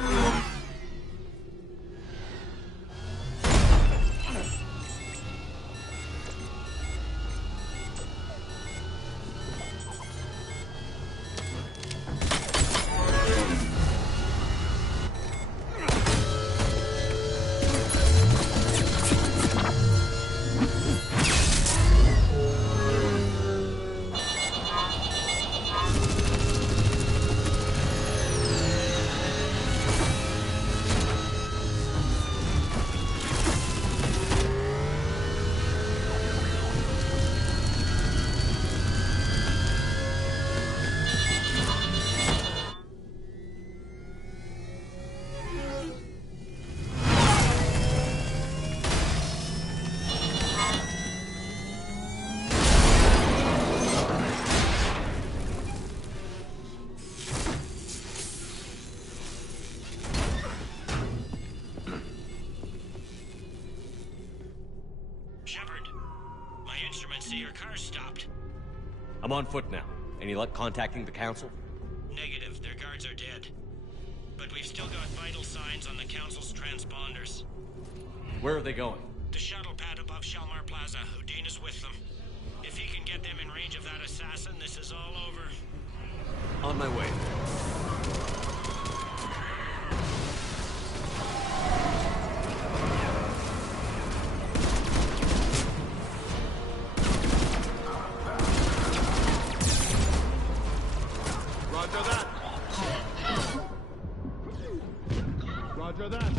I'm on foot now. Any luck contacting the Council? Negative. Their guards are dead. But we've still got vital signs on the Council's transponders. Where are they going? The shuttle pad above Shalmar Plaza. Udina's with them. If he can get them in range of that assassin, this is all over. On my way. Roger that.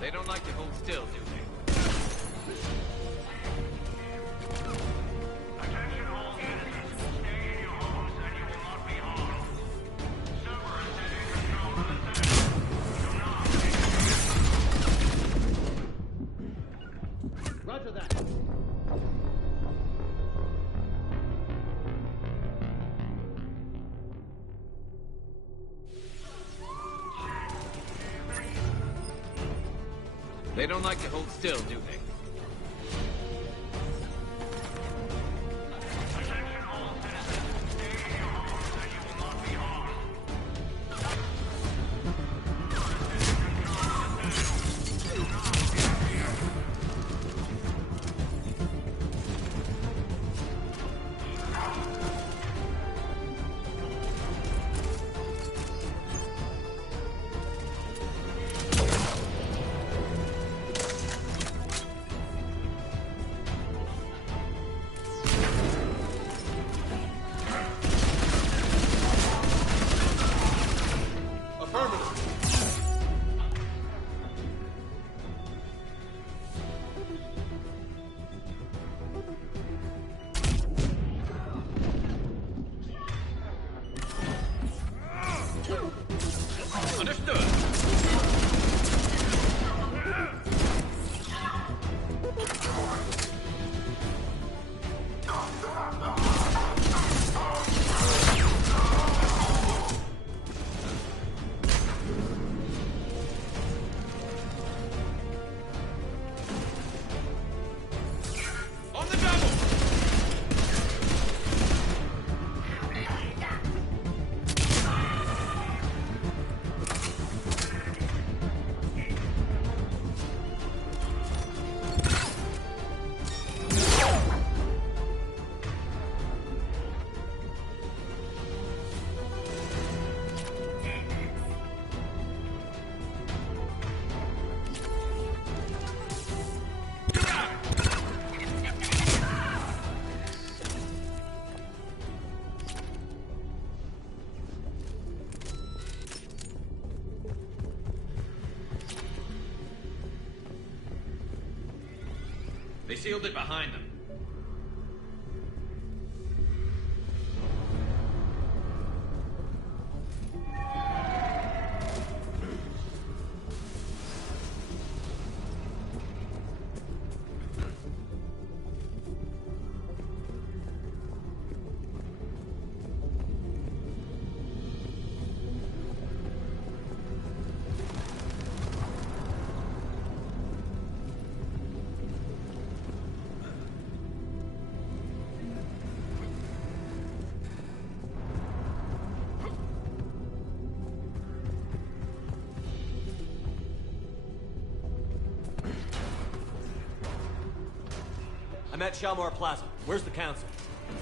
They don't like to hold still, do they? Attention all citizens. Stay in your homes and you will not be harmed. Cerberus is in control of the city. Do not take Roger that. They don't like to hold still, do they? Attention all citizens. Stay in your homes and you will not be harmed. sealed it behind them. I'm at Shalmar Plaza. Where's the council?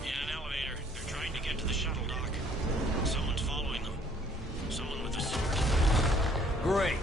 In an elevator. They're trying to get to the shuttle dock. Someone's following them. Someone with a sword. Great.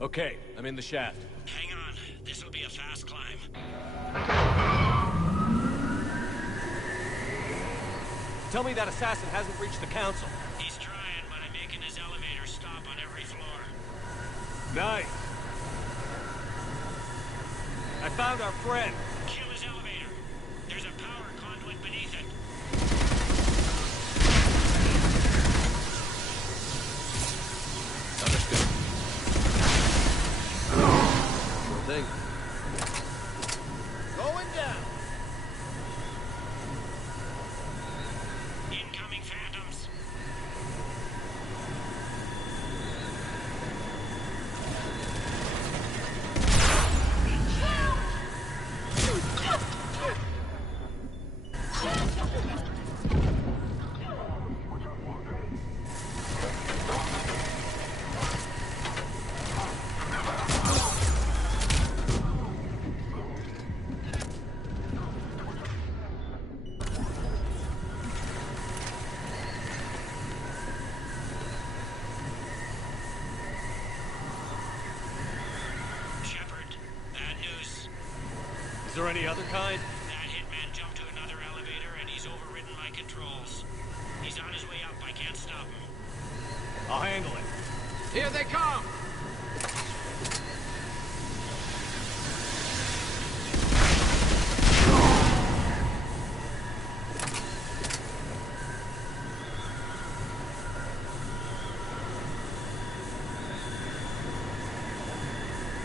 Okay, I'm in the shaft. Hang on. This'll be a fast climb. Tell me that assassin hasn't reached the council. He's trying, but I'm making his elevator stop on every floor. Nice. I found our friend. Kill his elevator. There's a power conduit beneath it. Understood. Sure thing. Going down. Incoming phantoms. there any other kind? That hitman jumped to another elevator and he's overridden my controls. He's on his way up. I can't stop him. I'll handle it. Here they come!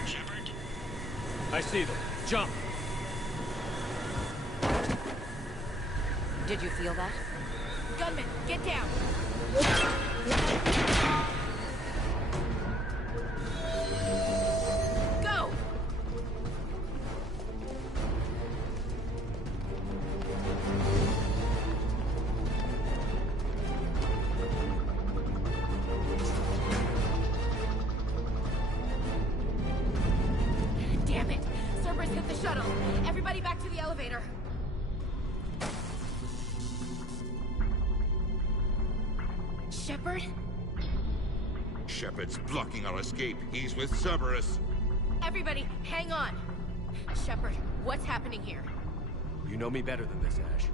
Shepard? I see them. Jump! Did you feel that? Gunman, get down! Go! Damn it! Cerberus hit the shuttle. Everybody back to the elevator. Shepard? Shepard's blocking our escape. He's with Cerberus. Everybody, hang on. Shepard, what's happening here? You know me better than this, Ash.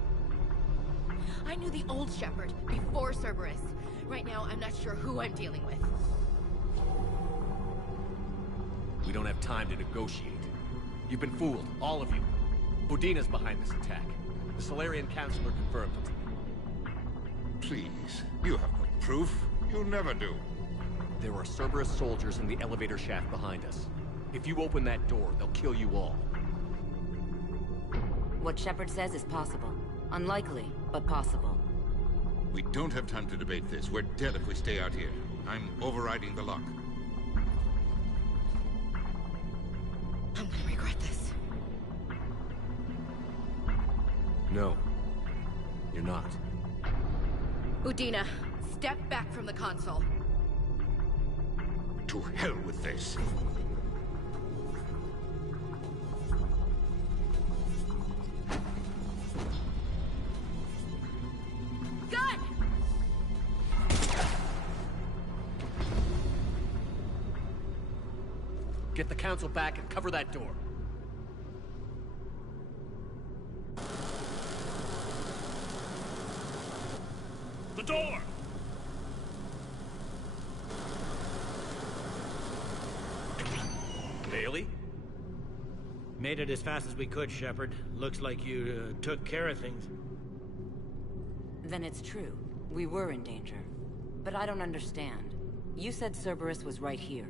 I knew the old Shepard before Cerberus. Right now, I'm not sure who I'm dealing with. We don't have time to negotiate. You've been fooled, all of you. Udina's behind this attack. The Solarian Councilor confirmed it. Please, you have no proof. You'll never do. There are Cerberus soldiers in the elevator shaft behind us. If you open that door, they'll kill you all. What Shepard says is possible. Unlikely, but possible. We don't have time to debate this. We're dead if we stay out here. I'm overriding the lock. I'm gonna regret this. No. You're not. Udina, step back from the console. To hell with this. Gun! Get the council back and cover that door. The door! Bailey? Made it as fast as we could, Shepard. Looks like you took care of things. Then it's true. We were in danger. But I don't understand. You said Cerberus was right here.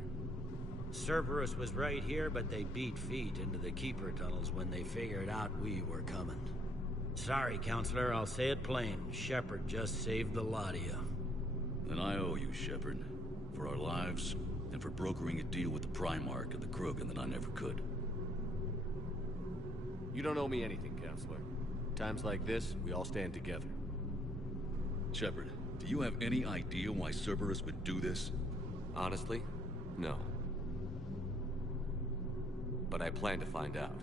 Cerberus was right here, but they beat feet into the Keeper tunnels when they figured out we were coming. Sorry, Counselor, I'll say it plain. Shepard just saved the lot of you. Then I owe you, Shepard. For our lives, and for brokering a deal with the Primarch and the Krogan that I never could. You don't owe me anything, Counselor. Times like this, we all stand together. Shepard, do you have any idea why Cerberus would do this? Honestly, no. But I plan to find out.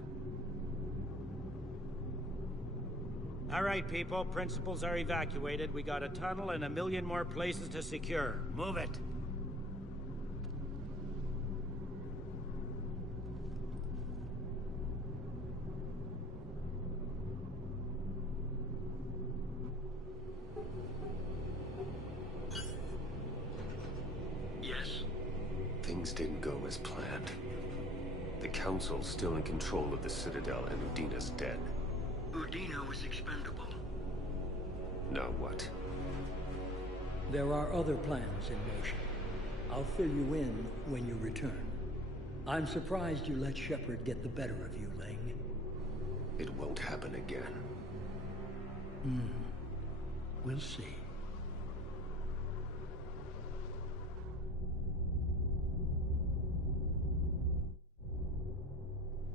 All right, people. Principals are evacuated. We got a tunnel and 1,000,000 more places to secure. Move it. Yes. Things didn't go as planned. The Council's still in control of the Citadel and Udina's dead. Udina was expendable. Now what? There are other plans in motion. I'll fill you in when you return. I'm surprised you let Shepard get the better of you, Ling. It won't happen again. We'll see.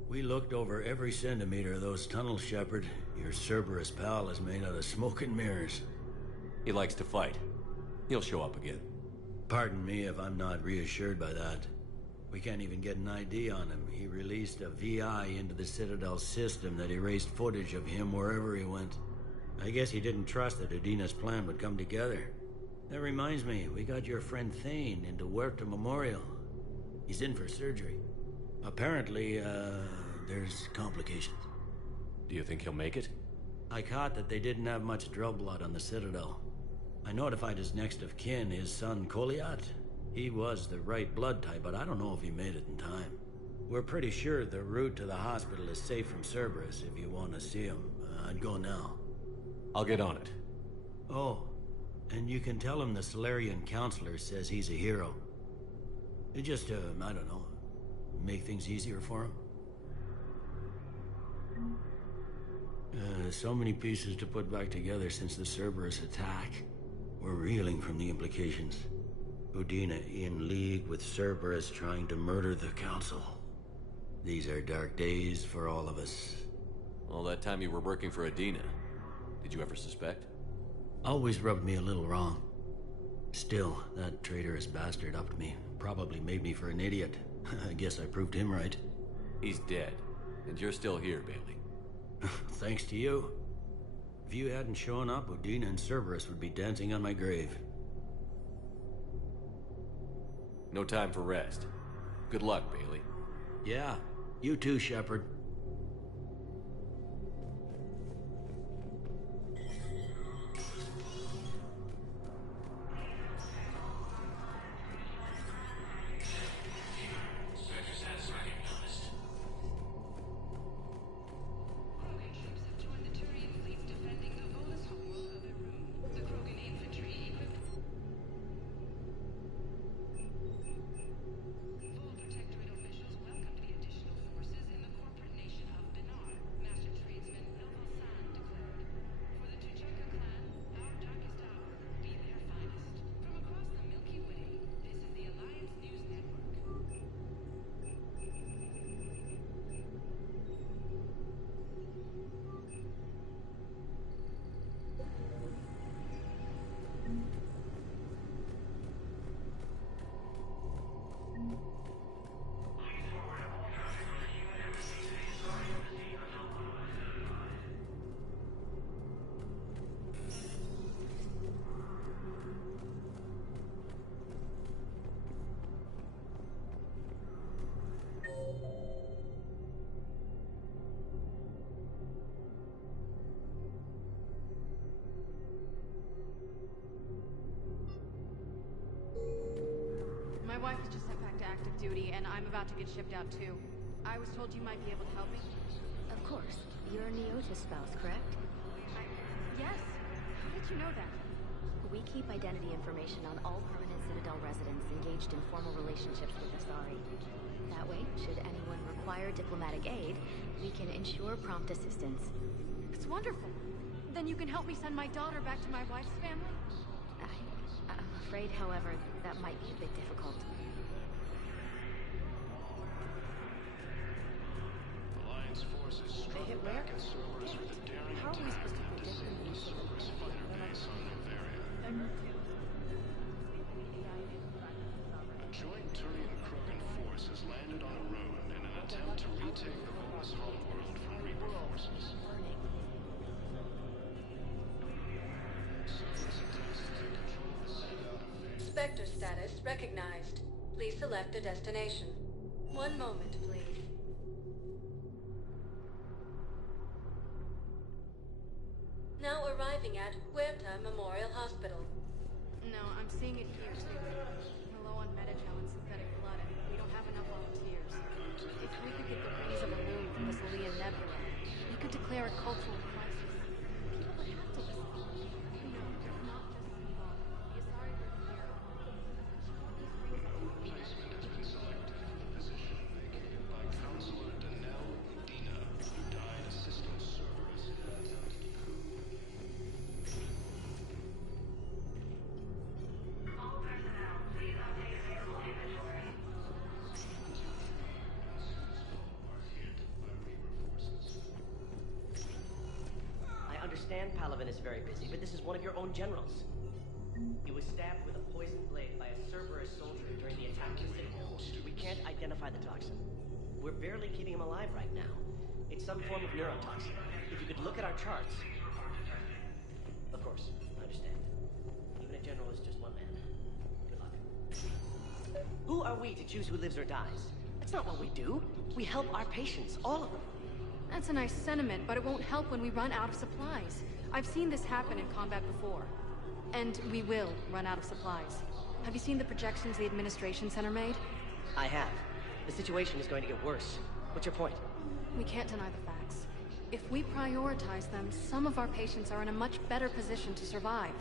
We looked over every centimeter of those tunnels, Shepard. Your Cerberus pal is made out of smoke and mirrors. He likes to fight. He'll show up again. Pardon me if I'm not reassured by that. We can't even get an ID on him. He released a VI into the Citadel system that erased footage of him wherever he went. I guess he didn't trust that Udina's plan would come together. That reminds me, we got your friend Thane into Huerta Memorial. He's in for surgery. Apparently, there's complications. Do you think he'll make it? I caught that they didn't have much drill blood on the Citadel. I notified his next of kin, his son Koliat. He was the right blood type, but I don't know if he made it in time. We're pretty sure the route to the hospital is safe from Cerberus if you want to see him. I'd go now. I'll get on it. Oh, and you can tell him the Solarian Counselor says he's a hero. It just, I don't know, make things easier for him. So many pieces to put back together since the Cerberus attack. We're reeling from the implications. Udina in league with Cerberus trying to murder the Council. These are dark days for all of us. All that time you were working for Udina, did you ever suspect? Always rubbed me a little wrong. Still, that traitorous bastard upped me. Probably made me for an idiot. I guess I proved him right. He's dead, and you're still here, Bailey. Thanks to you. If you hadn't shown up, Udina and Cerberus would be dancing on my grave. No time for rest. Good luck, Bailey. Yeah, you too, Shepard. My wife was just sent back to active duty, and I'm about to get shipped out too. I was told you might be able to help me. Of course. You're a Neotis spouse, correct? Yes. How did you know that? We keep identity information on all permanent Citadel residents engaged in formal relationships with Asari. That way, should anyone require diplomatic aid, we can ensure prompt assistance. It's wonderful. Then you can help me send my daughter back to my wife's family? I'm afraid, however, that might be a bit difficult. Alliance forces struck back at Cerberus with a daring attack at the disabled Cerberus fighter base on Noveria. A joint Turian-Krogan force has landed on a road in an attempt to retake the Volus homeworld from Reaper forces. Cerberus attempts to take control of the Citadel. Spectre status recognized. Please select a destination. One moment, please. Now arriving at Huerta Memorial Hospital. No, I'm seeing it here too. We're low on metagel and synthetic blood, and we don't have enough volunteers. If we could get the rays of a moon from the Salian Nebula, we could declare a cultural crisis. People would have to listen. You know, it's not just Seagull. The Asari were here. Placement has been selected for the position vacated by Counselor Danelle Udina, who died assisting Cerberus in an attempted coup. All personnel, please update vehicle inventory. I understand Palavin is very busy, but this is one of your own generals. He was stabbed with a poisoned blade by a Cerberus soldier during the attack on the city. We can't identify the toxin. We're barely keeping him alive right now. It's some form of neurotoxin. If you could look at our charts... Of course, I understand. Even a general is just one man. Good luck. Who are we to choose who lives or dies? That's not what we do. We help our patients, all of them. That's a nice sentiment, but it won't help when we run out of supplies. I've seen this happen in combat before. And we will run out of supplies. Have you seen the projections the Administration Center made? I have. The situation is going to get worse. What's your point? We can't deny the facts. If we prioritize them, some of our patients are in a much better position to survive.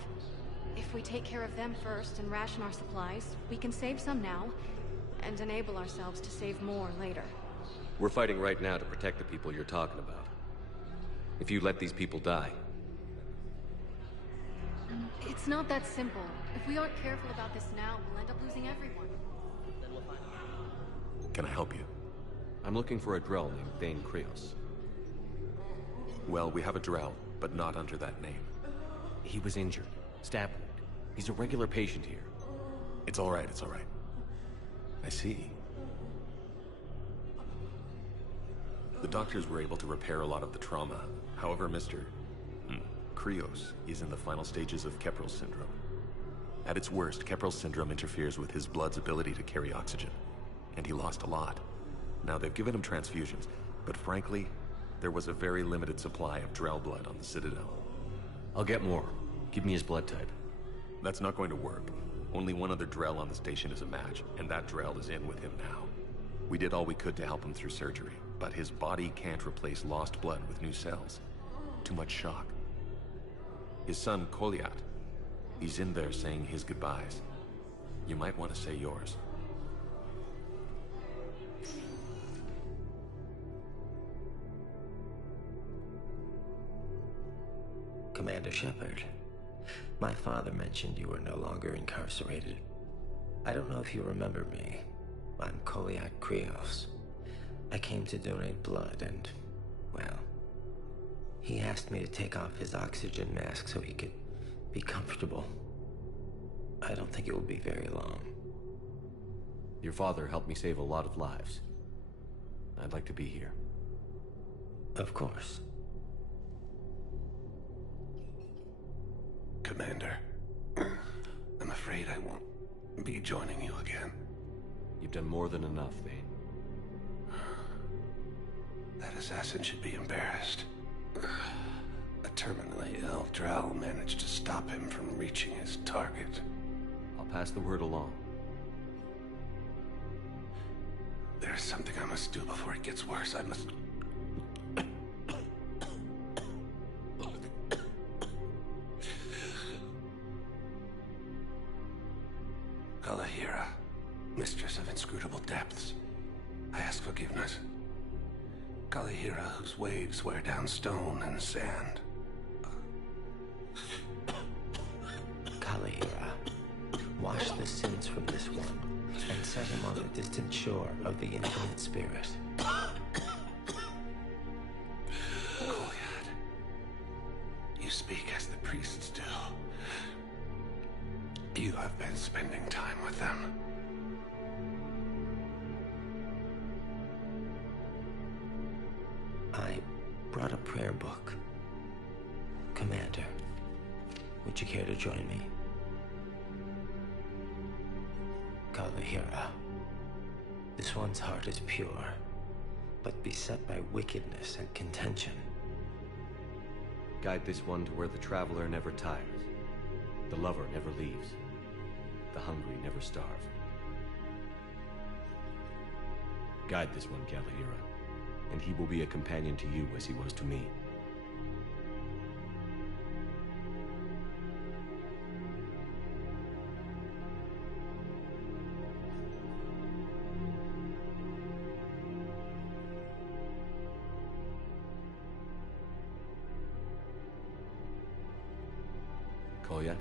If we take care of them first and ration our supplies, we can save some now, and enable ourselves to save more later. We're fighting right now to protect the people you're talking about. If you let these people die... It's not that simple. If we aren't careful about this now, we'll end up losing everyone. Then we'll find out. Can I help you? I'm looking for a Drell named Thane Krios. Well, we have a Drell, but not under that name. He was injured. Stab wound. He's a regular patient here. It's all right, it's all right. I see. The doctors were able to repair a lot of the trauma. However, Mr. Krios is in the final stages of Keprel's syndrome. At its worst, Keprel's syndrome interferes with his blood's ability to carry oxygen. And he lost a lot. Now, they've given him transfusions, but frankly, there was a very limited supply of Drell blood on the Citadel. I'll get more. Give me his blood type. That's not going to work. Only one other Drell on the station is a match, and that Drell is in with him now. We did all we could to help him through surgery, but his body can't replace lost blood with new cells. Too much shock. His son, Kolyat, he's in there saying his goodbyes. You might want to say yours. Commander Shepard, my father mentioned you were no longer incarcerated. I don't know if you remember me. I'm Kolyat Krios. I came to donate blood and, well, he asked me to take off his oxygen mask so he could be comfortable. I don't think it will be very long. Your father helped me save a lot of lives. I'd like to be here. Of course. Commander, I'm afraid I won't be joining you again. You've done more than enough, Thane. That assassin should be embarrassed. A terminally ill Drell managed to stop him from reaching his target. I'll pass the word along. There's something I must do before it gets worse. I must... Kalahira, mistress of inscrutable depths, I ask forgiveness. Kalahira, whose waves wear down stone and sand. Kalahira, wash the sins from this one, and set him on the distant shore of the infinite spirit. Kolyat, you speak as the priests do. You have been spending time with them. I brought a prayer book. Commander, would you care to join me? Kalahira, this one's heart is pure, but beset by wickedness and contention. Guide this one to where the traveler never tires, the lover never leaves, the hungry never starve. Guide this one, Kalahira, and he will be a companion to you as he was to me. Kolyat?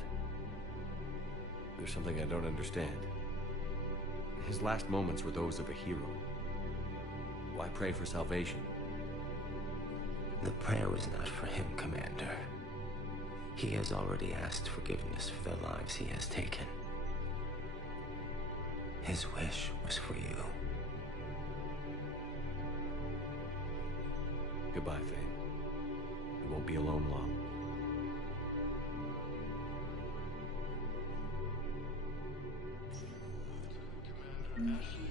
There's something I don't understand. His last moments were those of a hero. Why pray for salvation? The prayer was not for him, Commander. He has already asked forgiveness for the lives he has taken. His wish was for you. Goodbye, Thane. You won't be alone long. Commander Ashley